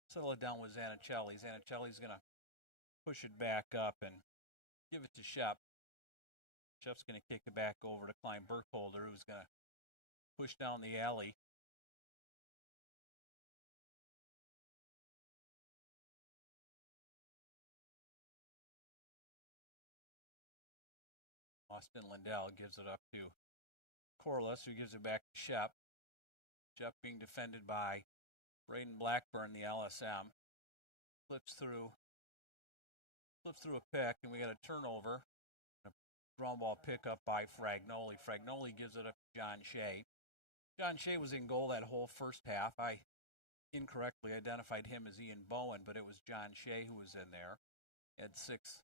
settle it down with Zanichelli. Zanichelli's going to push it back up and give it to Shep. Shep's going to kick it back over to Klein Burkholder, who's going to push down the alley. Austin Lindell gives it up to Corliss, who gives it back to Shep. Shep being defended by Braden Blackburn, the LSM. Flips through a pick, and we got a turnover. A ground ball pickup by Fragnoli. Fragnoli gives it up to John Shea. John Shea was in goal that whole first half. I incorrectly identified him as Ian Bowen, but it was John Shea who was in there. He had 6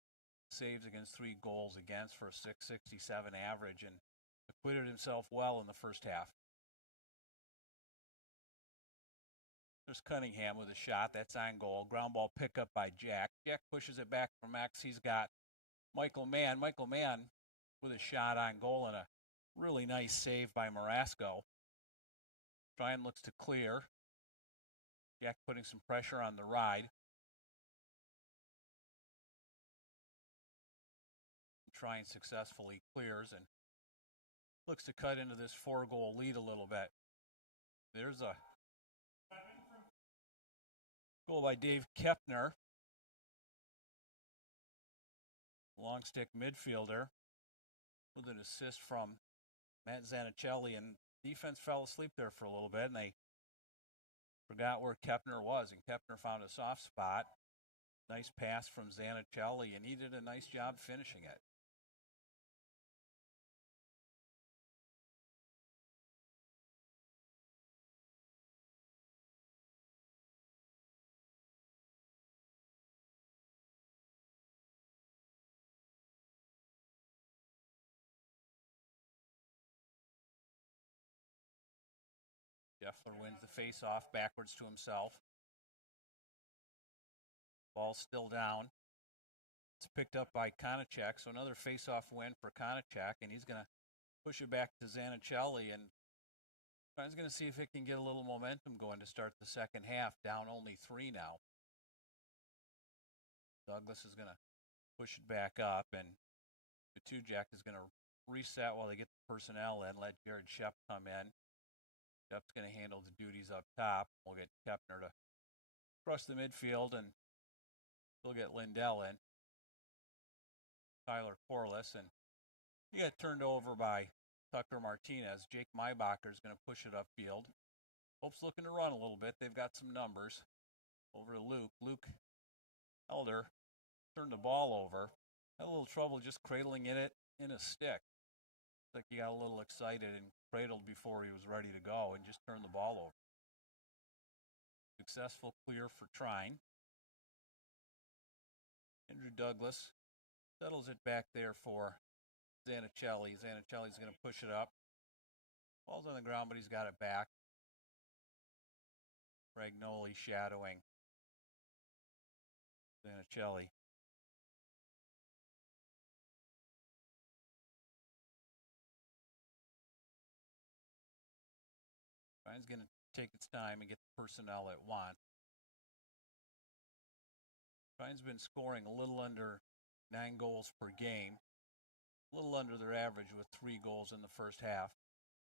saves against 3 goals against for a .667 average and acquitted himself well in the first half. There's Cunningham with a shot. That's on goal. Ground ball pickup by Jack. Jack pushes it back for Max. He's got Michael Mann. Michael Mann with a shot on goal and a really nice save by Marasco. Trine looks to clear. Jack putting some pressure on the ride. Trine successfully clears and looks to cut into this 4-goal lead a little bit. There's a goal by Dave Kepner. Long stick midfielder with an assist from Matt Zanichelli, and defense fell asleep there for a little bit, and they forgot where Kepner was, and Kepner found a soft spot. Nice pass from Zanichelli, and he did a nice job finishing it. Scheffler wins the face-off backwards to himself. Ball's still down. It's picked up by Konachak, so another face-off win for Konachak, and he's going to push it back to Zanichelli, and Trine's going to see if it can get a little momentum going to start the second half, down only 3 now. Douglas is going to push it back up, and Matuszek is going to reset while they get the personnel in, let Jared Shep come in. Shep's going to handle the duties up top. We'll get Kepner to cross the midfield, and we'll get Lindell in. Tyler Corliss, and he got turned over by Tucker Martinez. Jake Maybacher is going to push it upfield. Hope's looking to run a little bit. They've got some numbers. Over to Luke. Luke Elder turned the ball over. Had a little trouble just cradling it in a stick. Looks like he got a little excited and cradled before he was ready to go and just turned the ball over. Successful clear for Trine. Andrew Douglas settles it back there for Zanichelli. Zanichelli's going to push it up. Ball's on the ground, but he's got it back. Fragnoli shadowing Zanichelli. Trine's going to take its time and get the personnel it wants. Trine's been scoring a little under 9 goals per game, a little under their average with 3 goals in the first half.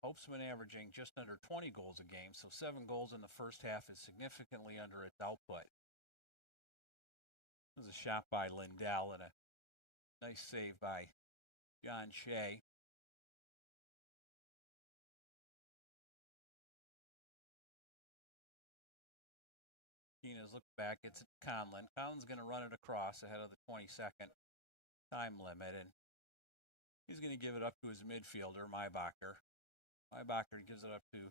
Hope's been averaging just under 20 goals a game, so 7 goals in the first half is significantly under its output. This is a shot by Lindell and a nice save by John Shea. Martinez looks back, gets it to Conlon. Conlon's going to run it across ahead of the 22nd time limit, and he's going to give it up to his midfielder, Maybacher. Maybacher gives it up to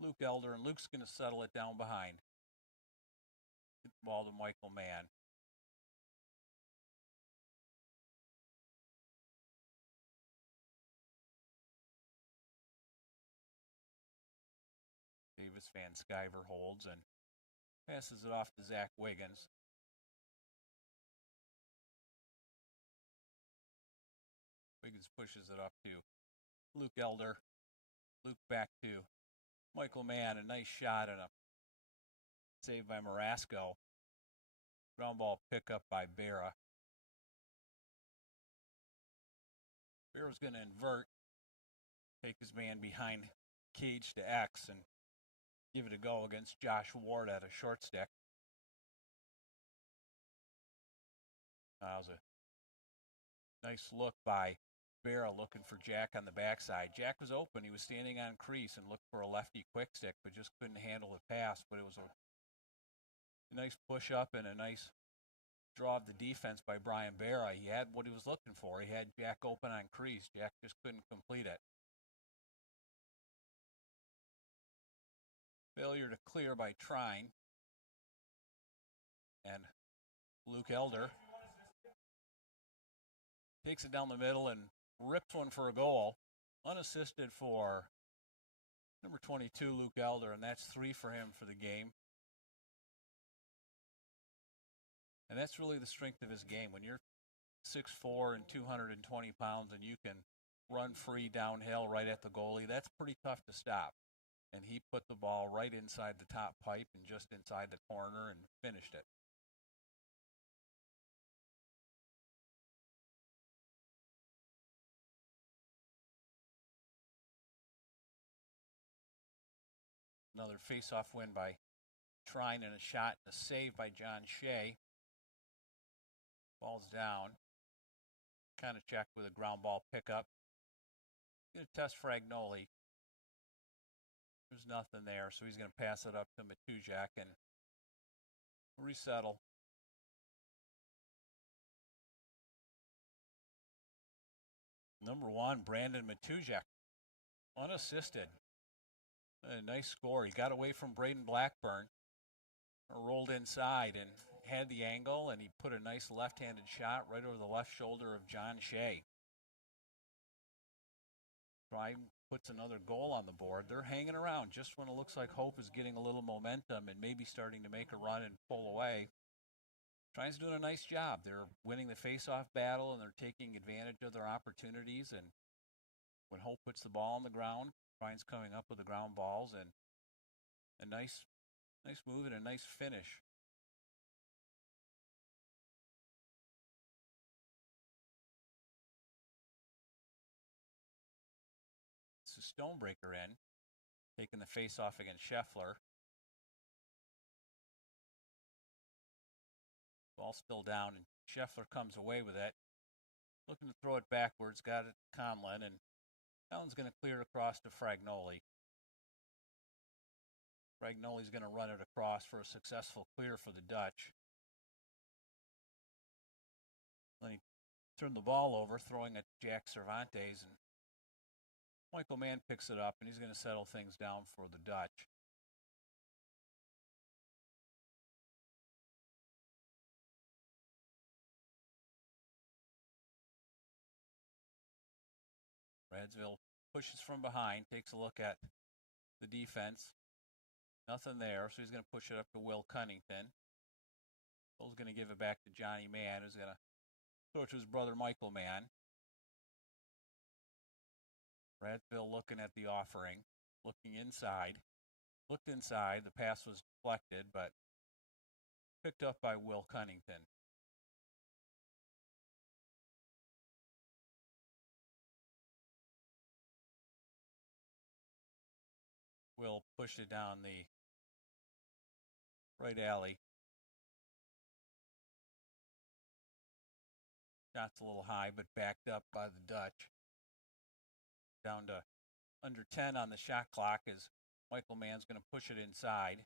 Luke Elder, and Luke's going to settle it down behind. Get the ball to Michael Mann. Davis Van Sciver holds and passes it off to Zach Wiggins. Wiggins pushes it up to Luke Elder. Luke back to Michael Mann. A nice shot and a save by Marasco. Ground ball pickup by Berra. Berra's going to invert. Take his man behind cage to X and give it a go against Josh Ward at a short stick. That was a nice look by Berra looking for Jack on the backside. Jack was open. He was standing on crease and looked for a lefty quick stick, but just couldn't handle the pass. But it was a nice push up and a nice draw of the defense by Brian Berra. He had what he was looking for. He had Jack open on crease. Jack just couldn't complete it. Failure to clear by Trine. And Luke Elder takes it down the middle and rips one for a goal. Unassisted for number 22, Luke Elder, and that's 3 for him for the game. And that's really the strength of his game. When you're 6'4" and 220 pounds and you can run free downhill right at the goalie, that's pretty tough to stop. And he put the ball right inside the top pipe and just inside the corner and finished it. Another face-off win by Trine and a shot and a save by John Shea. Ball's down. Kind of check with a ground ball pickup. Going to test Fragnoli. There's nothing there, so he's going to pass it up to Matujak and resettle. Number 1, Brandon Matujak, unassisted. A nice score. He got away from Braden Blackburn, rolled inside and had the angle, and he put a nice left-handed shot right over the left shoulder of John Shea. Trine puts another goal on the board. They're hanging around just when it looks like Hope is getting a little momentum and maybe starting to make a run and pull away. Trine's doing a nice job. They're winning the face-off battle, and they're taking advantage of their opportunities. And when Hope puts the ball on the ground, Trine's coming up with the ground balls, and a nice move and a nice finish. It's a Stonebreaker in, taking the face-off against Scheffler. Ball still down, and Scheffler comes away with it. Looking to throw it backwards, got it to Conlon, and Conlon's going to clear it across to Fragnoli. Fragnoli's going to run it across for a successful clear for the Dutch. Then he turned the ball over, throwing at Jack Cervantes, and Michael Mann picks it up, and he's going to settle things down for the Dutch. Radsville pushes from behind, takes a look at the defense. Nothing there, so he's going to push it up to Will Cunnington. Will's going to give it back to Johnny Mann, who's going to throw it to his brother Michael Mann. Radsville looking at the offering, looking inside. Looked inside, the pass was deflected, but picked up by Will Cunnington. Will pushed it down the right alley. Shot's a little high, but backed up by the Dutch. Down to under 10 on the shot clock as Michael Mann's going to push it inside.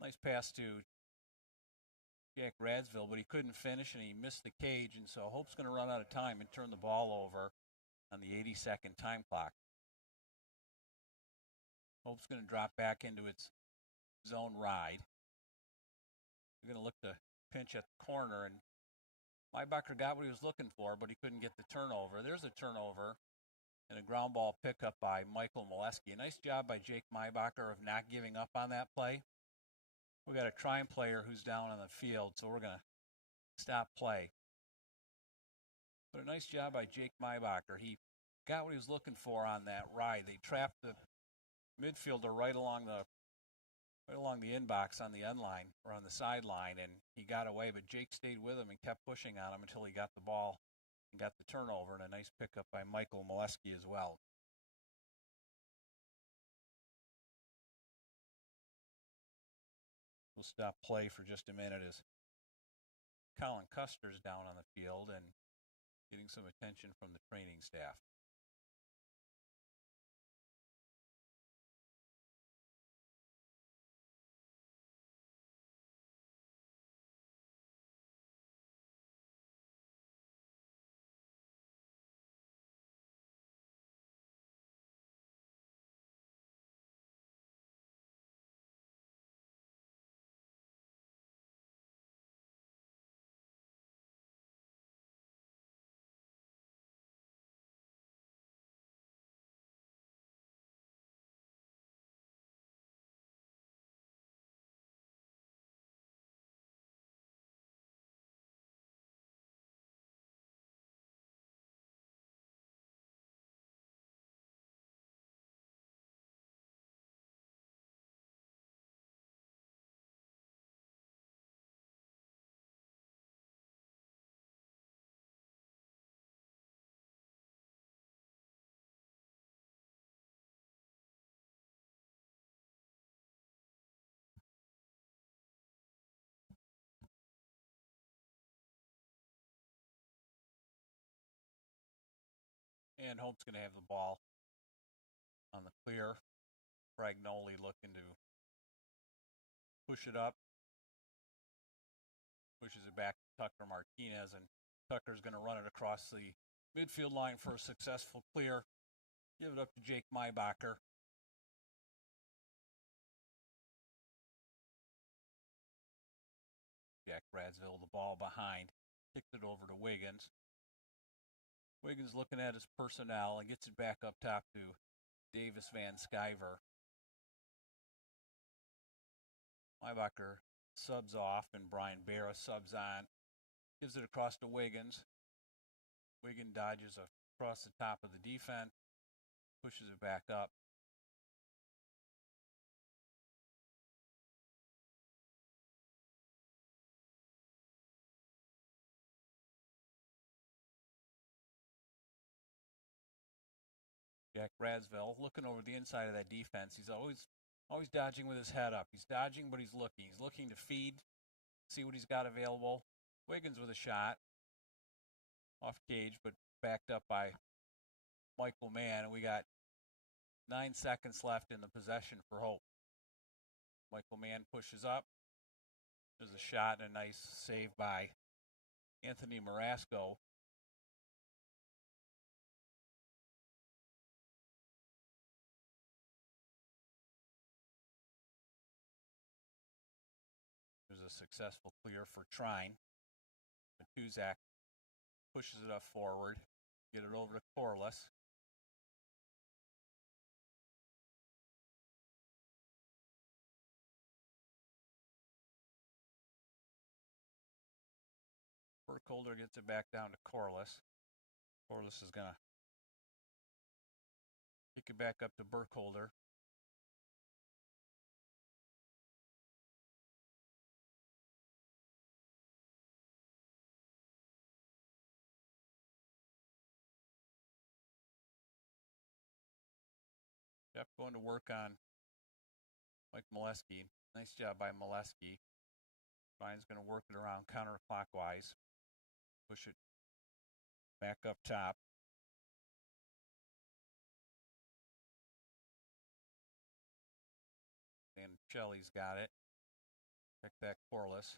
Nice pass to Jack Radsville, but he couldn't finish and he missed the cage, and so Hope's going to run out of time and turn the ball over on the 82nd time clock. Hope's going to drop back into its zone ride. We're going to look to pinch at the corner, and Mybacher got what he was looking for, but he couldn't get the turnover. There's a turnover and a ground ball pickup by Michael Molesky. A nice job by Jake Mybacher of not giving up on that play. We got a Trine player who's down on the field, so we're going to stop play. But a nice job by Jake Mybacher. He got what he was looking for on that ride. They trapped the midfielder right along the inbox on the end line or on the sideline, and he got away, but Jake stayed with him and kept pushing on him until he got the ball and got the turnover, and a nice pickup by Michael Molesky as well. We'll stop play for just a minute as Colin Custer's down on the field and getting some attention from the training staff. And Hope's going to have the ball on the clear. Fragnoli looking to push it up. Pushes it back to Tucker Martinez, and Tucker's going to run it across the midfield line for a successful clear. Give it up to Jake Mybacher. Jack Bradsville, the ball behind. Kicked it over to Wiggins. Wiggins looking at his personnel and gets it back up top to Davis Van Sciver. Mybacher subs off and Brian Barra subs on. Gives it across to Wiggins. Wiggins dodges across the top of the defense. Pushes it back up. Jack Bradsville looking over the inside of that defense. He's always dodging with his head up. He's dodging, but he's looking. He's looking to feed, see what he's got available. Wiggins with a shot. Off cage, but backed up by Michael Mann. And we got 9 seconds left in the possession for Hope. Michael Mann pushes up. There's a shot and a nice save by Anthony Marasco. There's a successful clear for Trine. Matuzak pushes it up forward. Get it over to Corliss. Burkholder gets it back down to Corliss. Corliss is going to kick it back up to Burkholder. Jeff going to work on Mike Molesky. Nice job by Molesky. Trine's going to work it around counterclockwise. Push it back up top. And Shelley's got it. Pick that Corliss.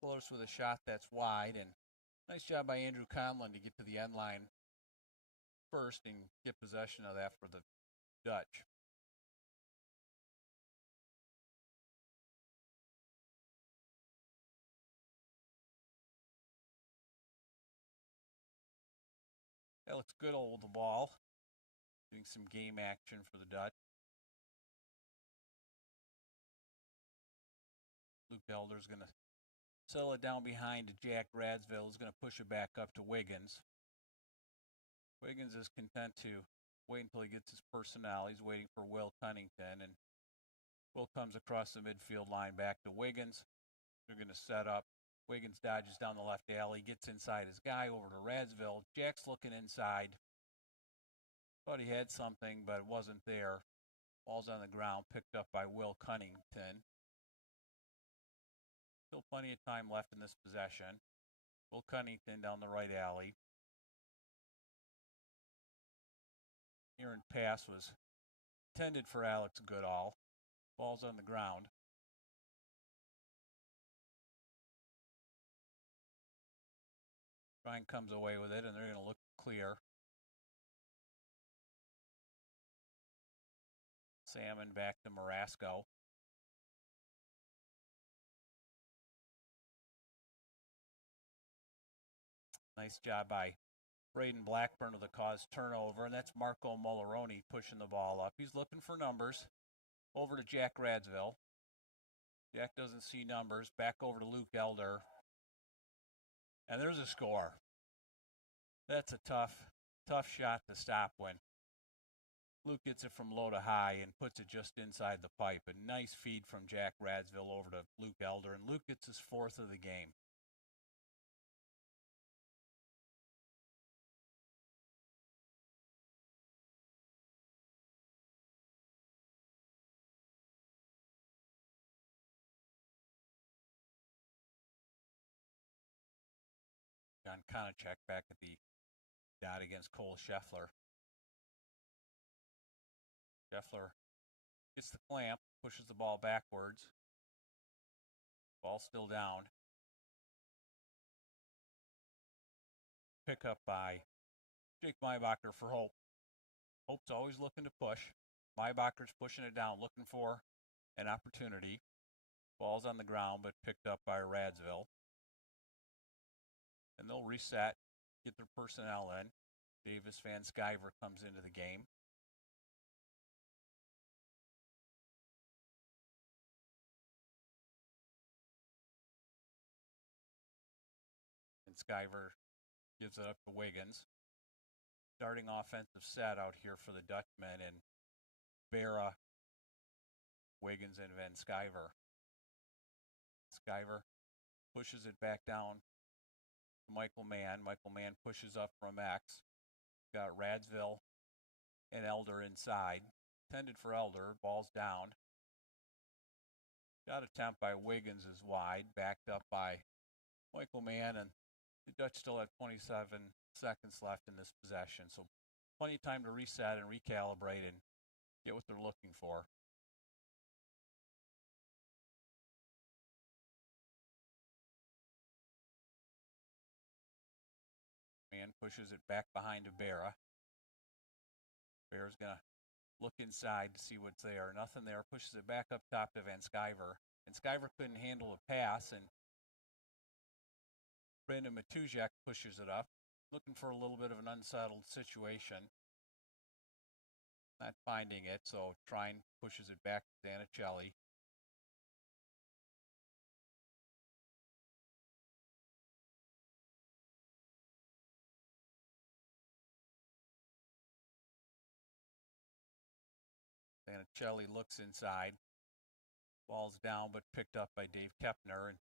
Corliss with a shot that's wide, and nice job by Andrew Conlon to get to the end line first and get possession of that for the Dutch. Alex Goodall with the ball. Doing some game action for the Dutch. Luke Elder's going to settle it down behind to Jack Radsville, who's going to push it back up to Wiggins. Wiggins is content to wait until he gets his personnel. He's waiting for Will Cunnington, and Will comes across the midfield line back to Wiggins. They're going to set up. Wiggins dodges down the left alley, gets inside his guy over to Radsville. Jack's looking inside. Thought he had something, but it wasn't there. Ball's on the ground, picked up by Will Cunnington. Still plenty of time left in this possession. Will Cunnington down the right alley. Errant pass was intended for Alex Goodall. Ball's on the ground. Trine comes away with it, and they're going to look clear. Salmon back to Marasco. Nice job by Braden Blackburn to the cause turnover, and that's Marco Molaroni pushing the ball up. He's looking for numbers. Over to Jack Radsville. Jack doesn't see numbers. Back over to Luke Elder. And there's a score. That's a tough shot to stop when Luke gets it from low to high and puts it just inside the pipe. A nice feed from Jack Radsville over to Luke Elder, and Luke gets his fourth of the game. John Konachek back at the dot against Cole Scheffler. Scheffler gets the clamp, pushes the ball backwards. Ball still down. Pick up by Jake Maybacher for Hope. Hope's always looking to push. Maybacher's pushing it down, looking for an opportunity. Ball's on the ground, but picked up by Radsville. And they'll reset, get their personnel in. Davis Van Sciver comes into the game. And Sciver gives it up to Wiggins. Starting offensive set out here for the Dutchmen, and Berra, Wiggins, and Van Sciver. Sciver pushes it back down to Michael Mann. Michael Mann pushes up from X. Got Radsville and Elder inside. Intended for Elder. Ball's down. Shot attempt by Wiggins is wide. Backed up by Michael Mann, and the Dutch still have 27 seconds left in this possession. So plenty of time to reset and recalibrate and get what they're looking for. Mann pushes it back behind to Berra. Berra's going to look inside to see what's there. Nothing there. Pushes it back up top to Van Sciver. And Sciver couldn't handle a pass, and Brandon Matuzak pushes it up, looking for a little bit of an unsettled situation. Not finding it, so Trine pushes it back to Zanichelli. Zanichelli looks inside. Ball's down, but picked up by Dave Kepner. And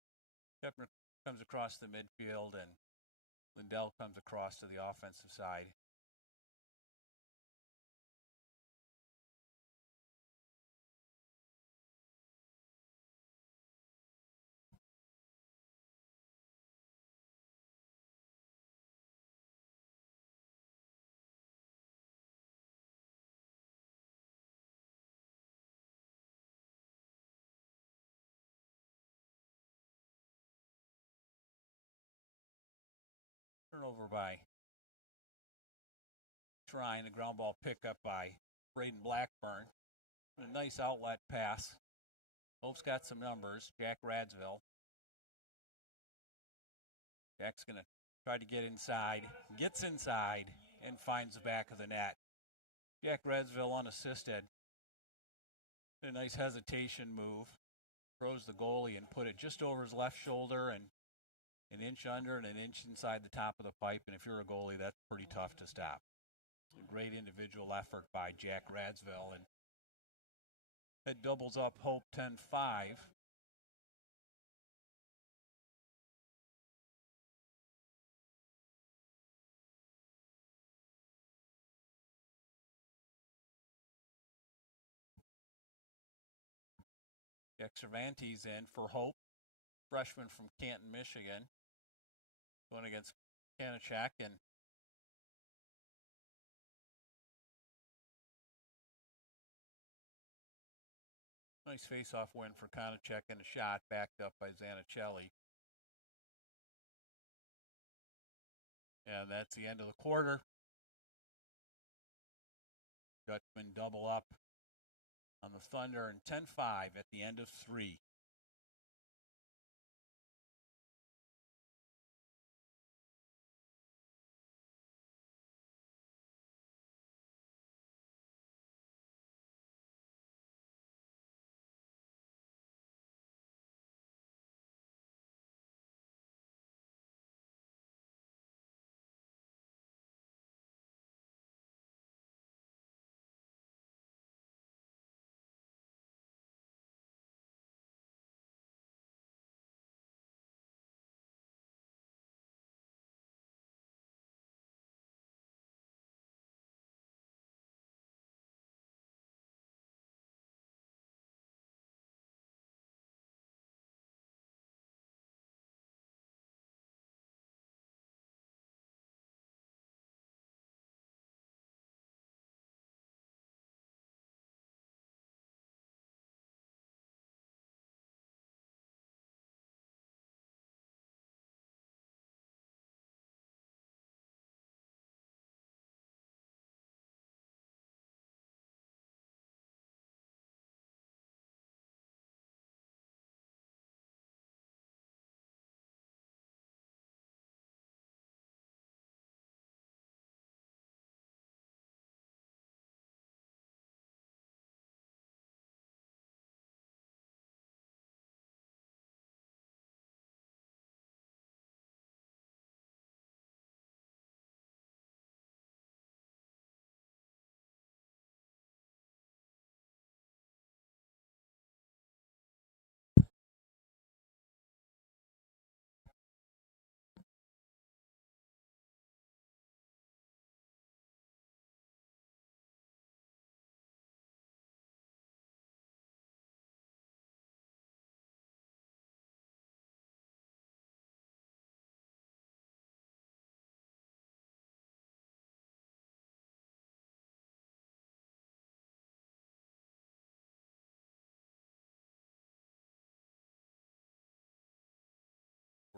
Kepner comes across the midfield, and Lindell comes across to the offensive side. Turnover by Trine. A ground ball pickup by Braden Blackburn. A nice outlet pass. Hope's got some numbers. Jack Radsville. Jack's going to try to get inside. Gets inside. and finds the back of the net. Jack Redsville unassisted. A nice hesitation move. Throws the goalie and put it just over his left shoulder and an inch under and an inch inside the top of the pipe. And if you're a goalie, that's pretty tough to stop. A great individual effort by Jack Radsville. And that doubles up Hope 10-5. Jack Cervantes in for Hope, freshman from Canton, Michigan, going against Kanachak, and nice face-off win for Kanachak and a shot backed up by Zanichelli. And that's the end of the quarter. Dutchmen double up on the Thunder and 10-5 at the end of 3.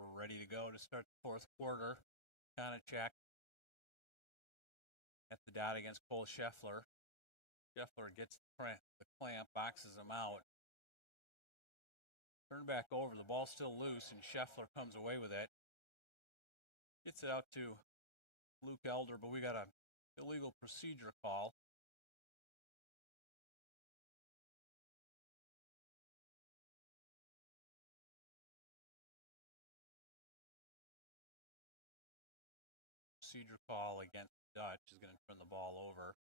We're ready to go to start the fourth quarter. Kanachak at the dot against Cole Scheffler. Scheffler gets the clamp, boxes him out. Turn back over, the ball's still loose, and Scheffler comes away with it. Gets it out to Luke Elder, but we got a illegal procedure call. Procedure call against Dutch is going to turn the ball over.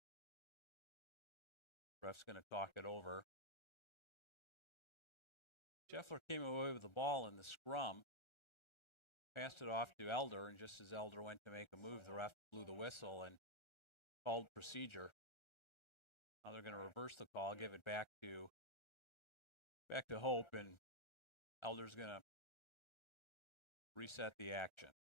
Ref's going to talk it over. Scheffler came away with the ball in the scrum, passed it off to Elder, and just as Elder went to make a move, the ref blew the whistle and called procedure. Now they're going to reverse the call, give it back to Hope, and Elder's going to reset the action.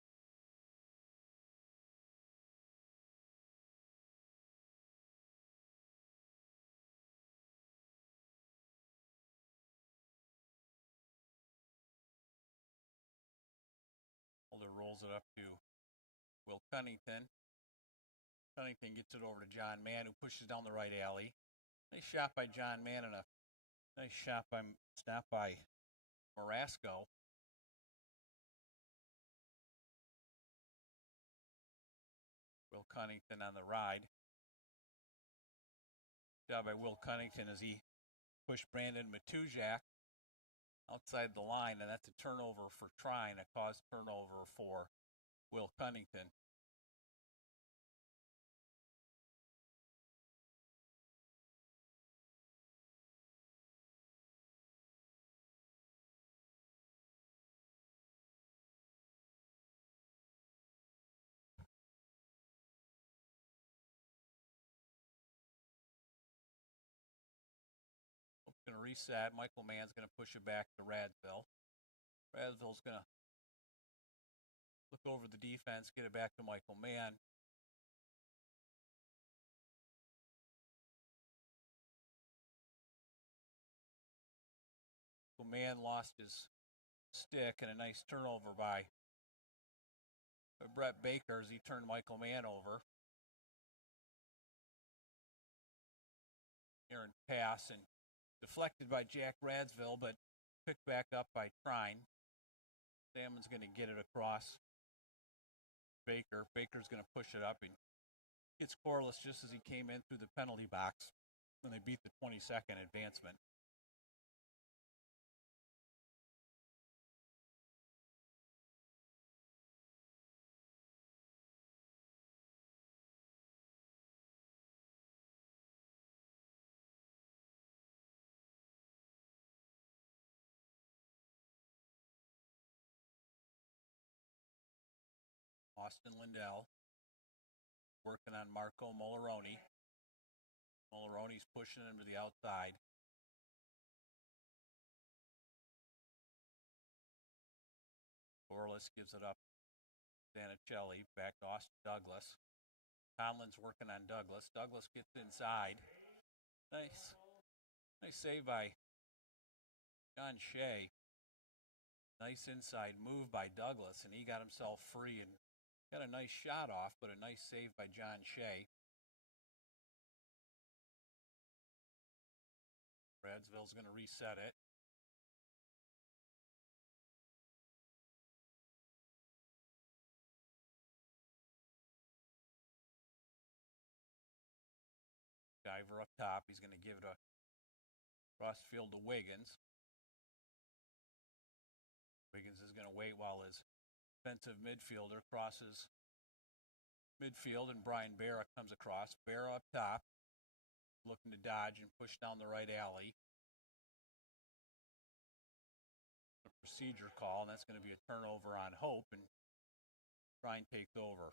Elder rolls it up to Will Cunnington. Cunnington gets it over to John Mann, who pushes down the right alley. Nice shot by John Mann and a nice snap by Marasco. Will Cunnington on the ride. Job by Will Cunnington as he pushed Brandon Matujak outside the line, and that's a turnover for Trine, a caused turnover for Will Cunnington. Going to reset. Michael Mann's going to push it back to Radsville. Radsville's going to look over the defense, get it back to Michael Mann. Michael Mann lost his stick, and a nice turnover by Brett Baker as he turned Michael Mann over. Aaron pass and deflected by Jack Radsville, but picked back up by Trine. Salmon's going to get it across Baker. Baker's going to push it up and gets scoreless just as he came in through the penalty box when they beat the 22nd advancement. Austin Lindell working on Marco Molaroni. Molaroni's pushing him to the outside. Orlis gives it up. Danicelli back to Austin Douglas. Conlin's working on Douglas. Douglas gets inside. Nice save by John Shea. Nice inside move by Douglas, and he got himself free and got a nice shot off, but a nice save by John Shea. Radsville's going to reset it. Diver up top. He's going to give it across field to Wiggins. Wiggins is going to wait while his defensive midfielder crosses midfield, and Brian Barra comes across. Barra up top, looking to dodge and push down the right alley. A procedure call, and that's going to be a turnover on Hope, and Trine takes over.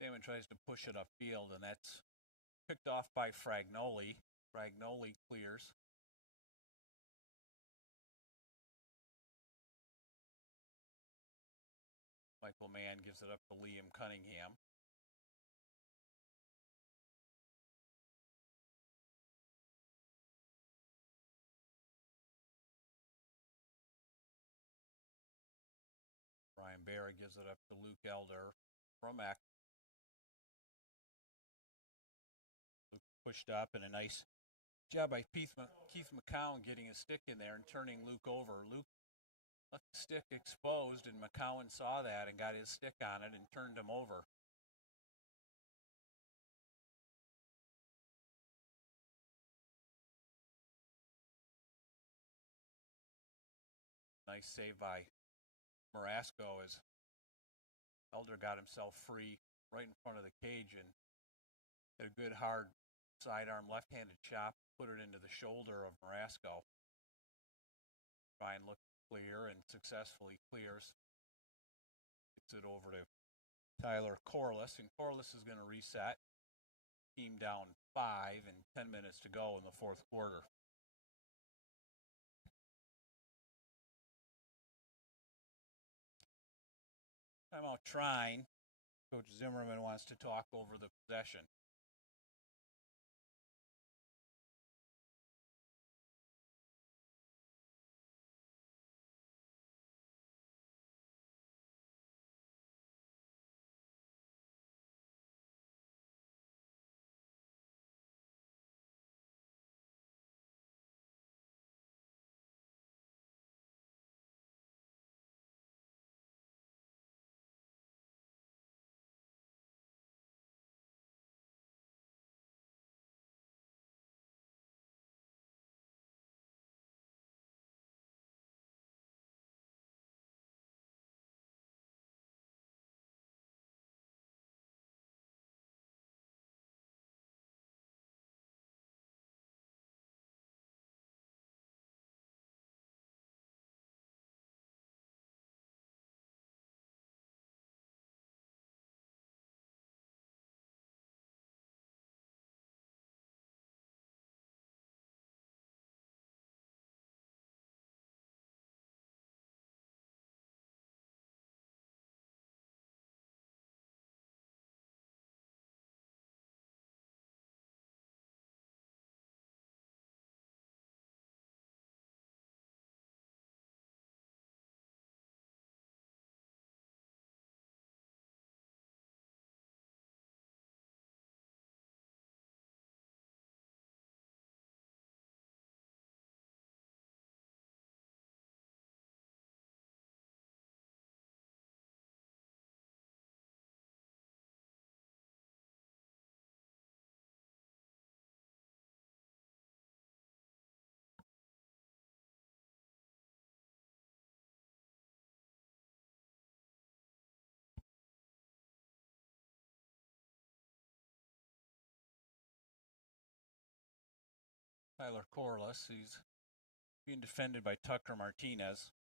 Damon tries to push it upfield, and that's picked off by Fragnoli. Fragnoli clears. Michael Mann gives it up to Liam Cunningham. Brian Barra gives it up to Luke Elder from Eck. Luke pushed up, and a nice job by Keith McCown getting his stick in there and turning Luke over. Luke left the stick exposed, and McCowan saw that and got his stick on it and turned him over. Nice save by Marasco as Elder got himself free right in front of the cage and did a good hard sidearm left-handed chop, put it into the shoulder of Marasco. Trine looked clear and successfully clears. Gets it over to Tyler Corliss, and Corliss is going to reset. Team down 5 and 10 minutes to go in the fourth quarter. Timeout Trine. Coach Zimmerman wants to talk over the possession. Tyler Corliss. He's being defended by Tucker Martinez.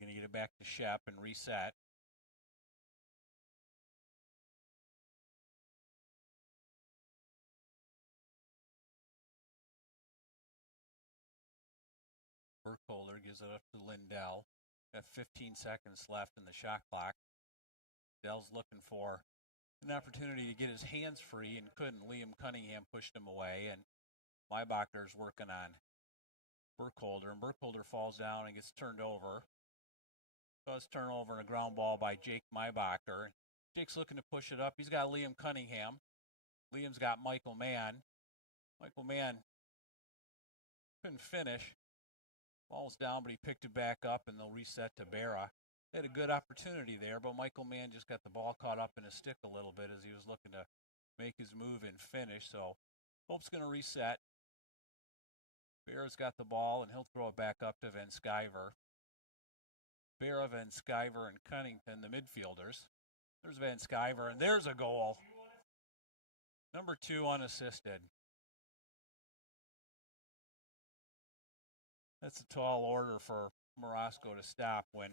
Going to get it back to Shep and reset. Burkholder gives it up to Lindell. Got 15 seconds left in the shot clock. Dell's looking for an opportunity to get his hands free and couldn't. Liam Cunningham pushed him away, and Maibachter's working on Burkholder, and Burkholder falls down and gets turned over. Does turn over and a ground ball by Jake Maibacher. Jake's looking to push it up. He's got Liam Cunningham. Liam's got Michael Mann. Michael Mann couldn't finish. Ball's down, but he picked it back up, and they'll reset to Berra. They had a good opportunity there, but Michael Mann just got the ball caught up in his stick a little bit as he was looking to make his move and finish. So Hope's going to reset. Berra's got the ball, and he'll throw it back up to Van Sciver. Berra, Van Sciver, and Cunnington, the midfielders. There's Van Sciver, and there's a goal. Number 2 unassisted. That's a tall order for Morosco to stop when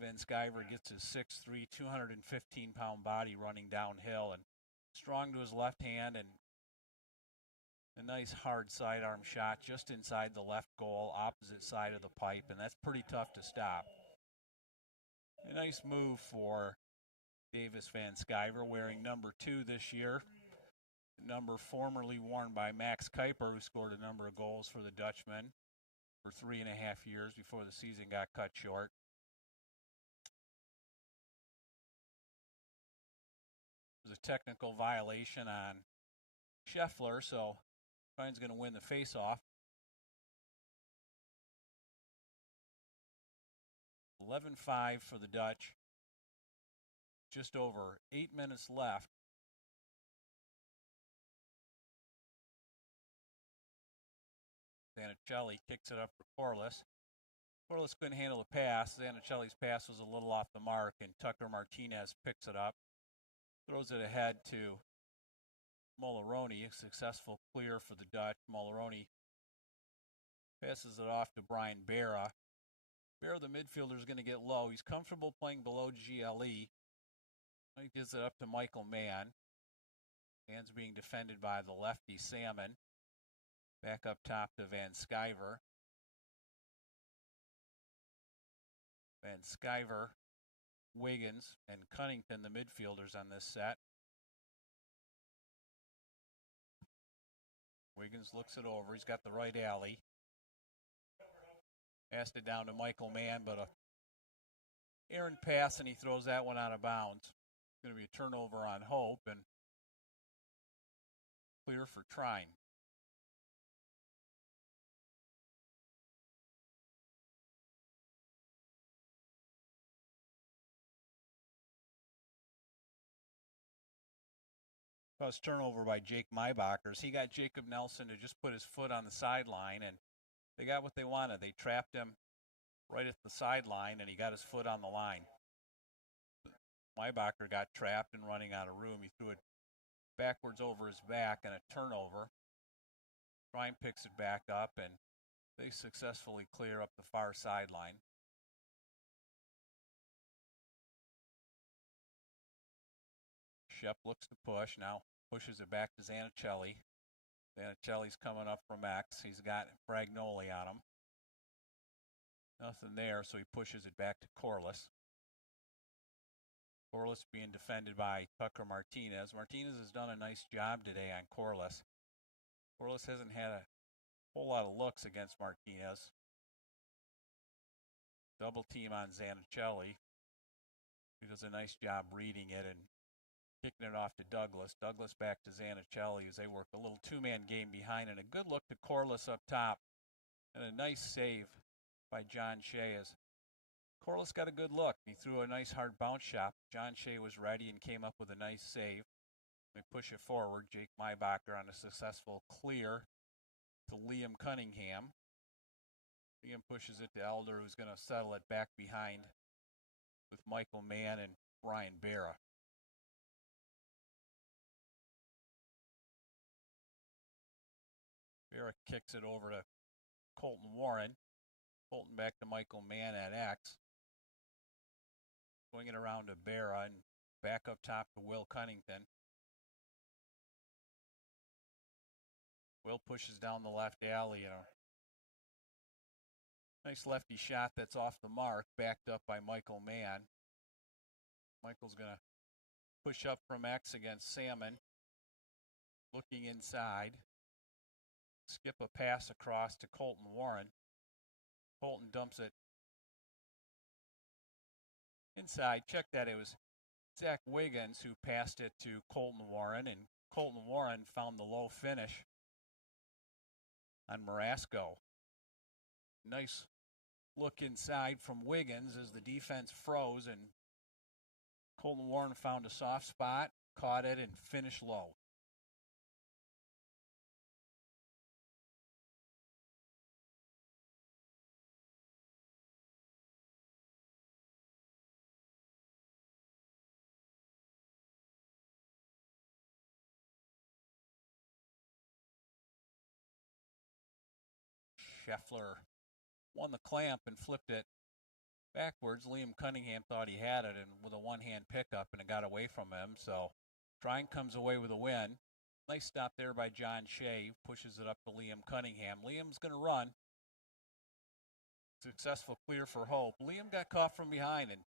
Van Sciver gets his 6'3", 215-pound body running downhill and strong to his left hand, and a nice hard sidearm shot just inside the left goal, opposite side of the pipe, and that's pretty tough to stop. A nice move for Davis Van Sciver, wearing number 2 this year, number formerly worn by Max Kuiper, who scored a number of goals for the Dutchman for 3.5 years before the season got cut short. There's a technical violation on Scheffler, so Trine's going to win the faceoff. 11-5 for the Dutch. Just over 8 minutes left. Zanichelli kicks it up for Corliss. Corliss couldn't handle the pass. Zanichelli's pass was a little off the mark, and Tucker Martinez picks it up. Throws it ahead to Molaroni. A successful clear for the Dutch. Molaroni passes it off to Brian Berra. Berra, the midfielder, is going to get low. He's comfortable playing below GLE. He gives it up to Michael Mann. Mann's being defended by the lefty Salmon. Back up top to Van Sciver. Van Sciver, Wiggins, and Cunnington, the midfielders on this set. Wiggins looks it over. He's got the right alley. Passed it down to Michael Mann, but a errant pass, and he throws that one out of bounds. It's going to be a turnover on Hope, and clear for Trine. First turnover by Jake Maibachers. He got Jacob Nelson to just put his foot on the sideline, and they got what they wanted. They trapped him right at the sideline, and he got his foot on the line. Maibacher got trapped and running out of room. He threw it backwards over his back, and a turnover. Trine picks it back up, and they successfully clear up the far sideline. Shep looks to push, now pushes it back to Zanichelli. Zanichelli's coming up from X. He's got Fragnoli on him. Nothing there, so he pushes it back to Corliss. Corliss being defended by Tucker Martinez. Martinez has done a nice job today on Corliss. Corliss hasn't had a whole lot of looks against Martinez. Double team on Zanichelli. He does a nice job reading it and kicking it off to Douglas. Douglas back to Zanichelli as they work a little two-man game behind, and a good look to Corliss up top. And a nice save by John Shea as Corliss got a good look. He threw a nice hard bounce shot. John Shea was ready and came up with a nice save. They push it forward. Jake Maibacher on a successful clear to Liam Cunningham. Liam pushes it to Elder, who's going to settle it back behind with Michael Mann and Brian Berra. Vera kicks it over to Colton Warren. Colton back to Michael Mann at X. Swing it around to Vera and back up top to Will Cunnington. Will pushes down the left alley. Nice lefty shot that's off the mark, backed up by Michael Mann. Michael's going to push up from X against Salmon. Looking inside. Skip a pass across to Colton Warren. Colton dumps it inside. Check that. It was Zach Wiggins who passed it to Colton Warren, and Colton Warren found the low finish on Marasco. Nice look inside from Wiggins as the defense froze, and Colton Warren found a soft spot, caught it, and finished low. Scheffler won the clamp and flipped it backwards. Liam Cunningham thought he had it and with a one-hand pickup, and it got away from him. So Trine comes away with a win. Nice stop there by John Shea. Pushes it up to Liam Cunningham. Liam's going to run. Successful clear for Hope. Liam got caught from behind, and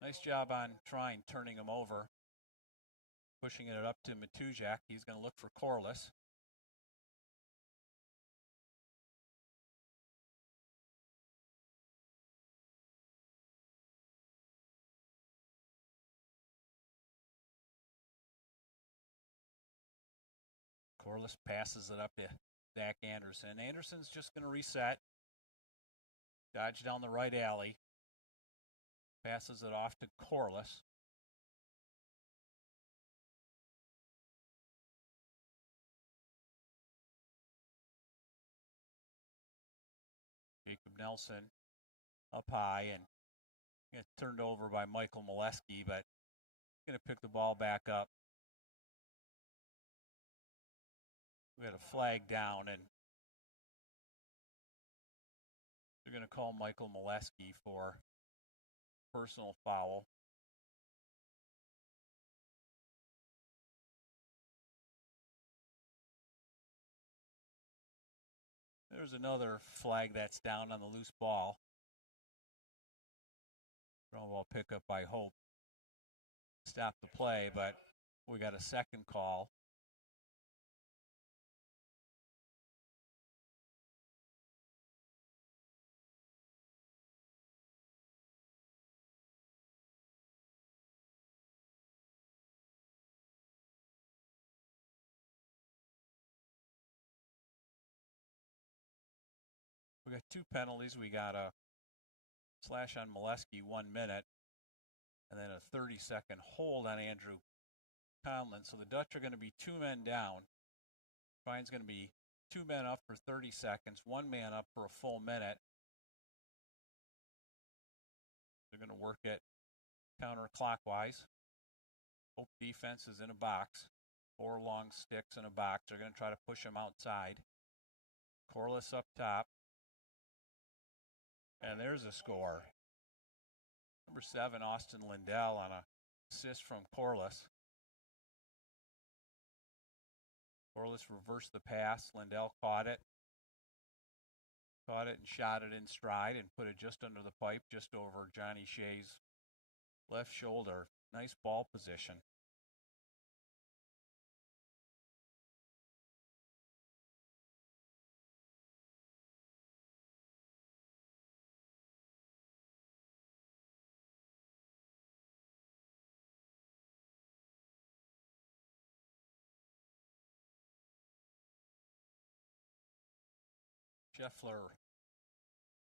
nice job on Trine turning him over. Pushing it up to Matujak. He's going to look for Corliss. Corliss passes it up to Zach Anderson. Anderson's just going to reset. Dodge down the right alley. Passes it off to Corliss. Jacob Nelson up high and gets turned over by Michael Molesky, but going to pick the ball back up. We had a flag down, and they're going to call Michael Molesky for personal foul. There's another flag that's down on the loose ball. Throw ball pickup by Hope. Stop the play, but we got a second call. We got two penalties. We got a slash on Molesky, 1 minute, and then a 30-second hold on Andrew Conlon. So the Dutch are going to be 2 men down. Trine's going to be 2 men up for 30 seconds, 1 man up for a full minute. They're going to work it counterclockwise. Hope defense is in a box. 4 long sticks in a box. They're going to try to push them outside. Corliss up top. And there's a score. Number 7, Austin Lindell on a assist from Corliss. Corliss reversed the pass. Lindell caught it. Caught it and shot it in stride and put it just under the pipe, just over Johnny Shea's left shoulder. Nice ball position. Scheffler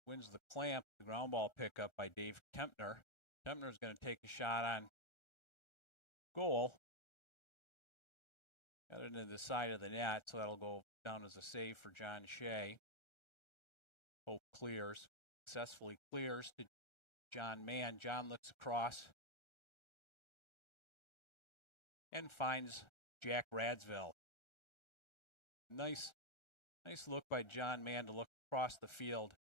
wins the clamp. The ground ball pickup by Dave Kempner. Kempner's going to take a shot on goal. Got it into the side of the net, so that'll go down as a save for John Shea. Hope clears. Successfully clears to John Mann. John looks across and finds Jack Radsville. Nice Nice look by John Mann to look across the field,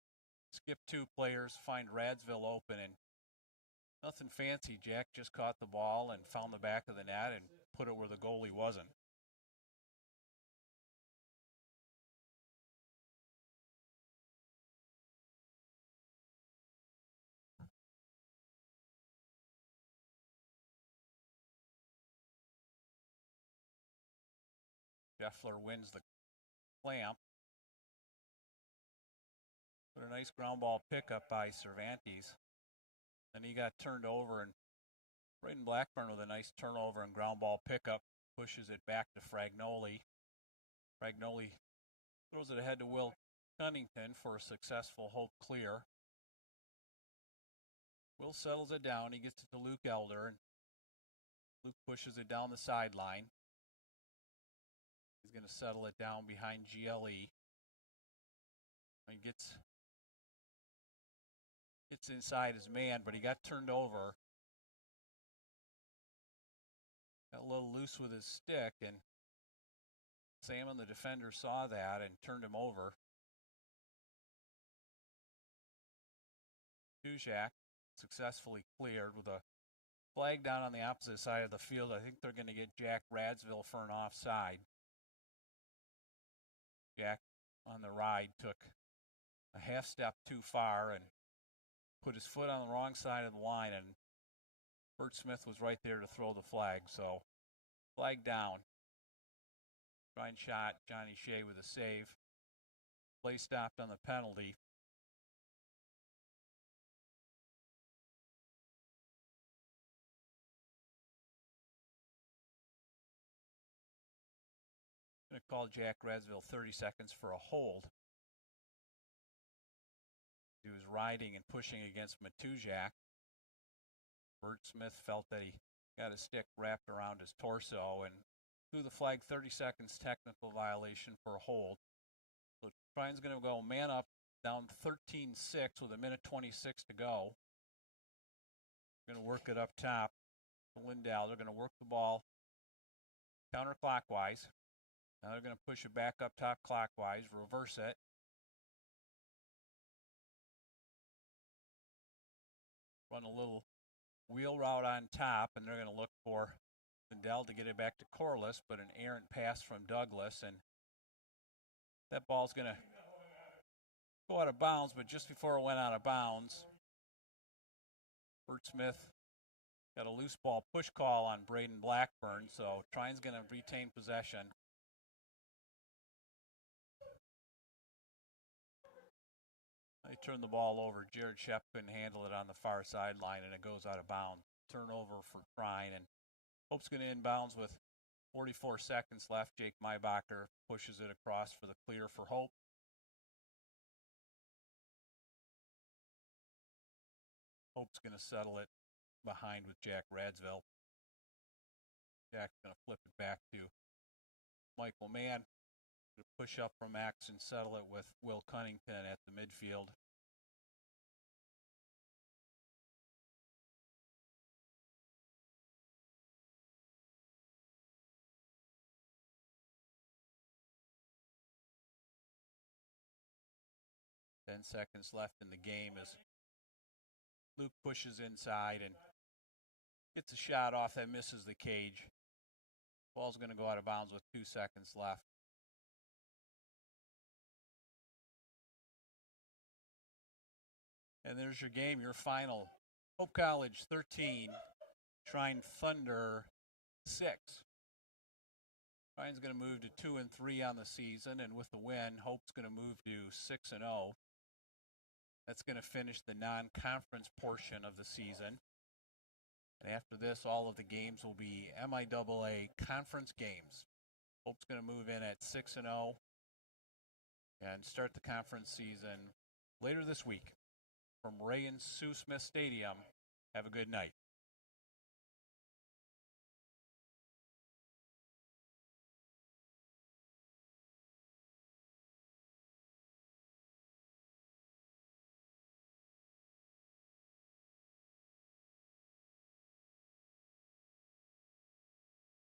skip 2 players, find Radsville open, and nothing fancy. Jack just caught the ball and found the back of the net and put it where the goalie wasn't. Scheffler wins the clamp. But a nice ground ball pickup by Cervantes. And he got turned over, and Braden Blackburn with a nice turnover and ground ball pickup pushes it back to Fragnoli. Fragnoli throws it ahead to Will Cunnington for a successful Hope clear. Will settles it down. He gets it to Luke Elder, and Luke pushes it down the sideline. He's going to settle it down behind GLE. He gets inside his man, but he got turned over. Got a little loose with his stick, and Salmon, the defender, saw that and turned him over. Tujak successfully cleared with a flag down on the opposite side of the field. I think they're going to get Jack Radsville for an offside. Jack on the ride took a half step too far and put his foot on the wrong side of the line, and Bert Smith was right there to throw the flag. So flag down. Trine shot, Johnny Shea with a save. Play stopped on the penalty. Going to call Jack Radsville 30 seconds for a hold. He was riding and pushing against Matujak. Bert Smith felt that he got his stick wrapped around his torso and threw the flag. 30 seconds technical violation for a hold. So Trine's going to go man up, down 13-6 with a minute 26 to go. Going to work it up top to Lindell. They're going to work the ball counterclockwise. Now they're going to push it back up top clockwise, reverse it. Run a little wheel route on top, and they're going to look for Lindell to get it back to Corliss, but an errant pass from Douglas, and that ball's going to go out of bounds, but just before it went out of bounds, Bert Smith got a loose ball push call on Braden Blackburn, so Trine's going to retain possession. They turn the ball over. Jared Shep couldn't handle it on the far sideline, and it goes out of bounds. Turnover for Trine, and Hope's going to inbounds with 44 seconds left. Jake Maybacher pushes it across for the clear for Hope. Hope's going to settle it behind with Jack Radsville. Jack's going to flip it back to Michael Mann. Push up from Max and settle it with Will Cunnington at the midfield. Ten seconds left in the game as Luke pushes inside and gets a shot off that misses the cage. Ball's going to go out of bounds with 2 seconds left. And there's your game, your final. Hope College 13, Trine Thunder 6. Trine's going to move to 2-3 on the season, and with the win, Hope's going to move to 6-0. That's going to finish the non-conference portion of the season. And after this, all of the games will be MIAA conference games. Hope's going to move in at 6-0 and start the conference season later this week. From Ray and Sue Smith Stadium, have a good night.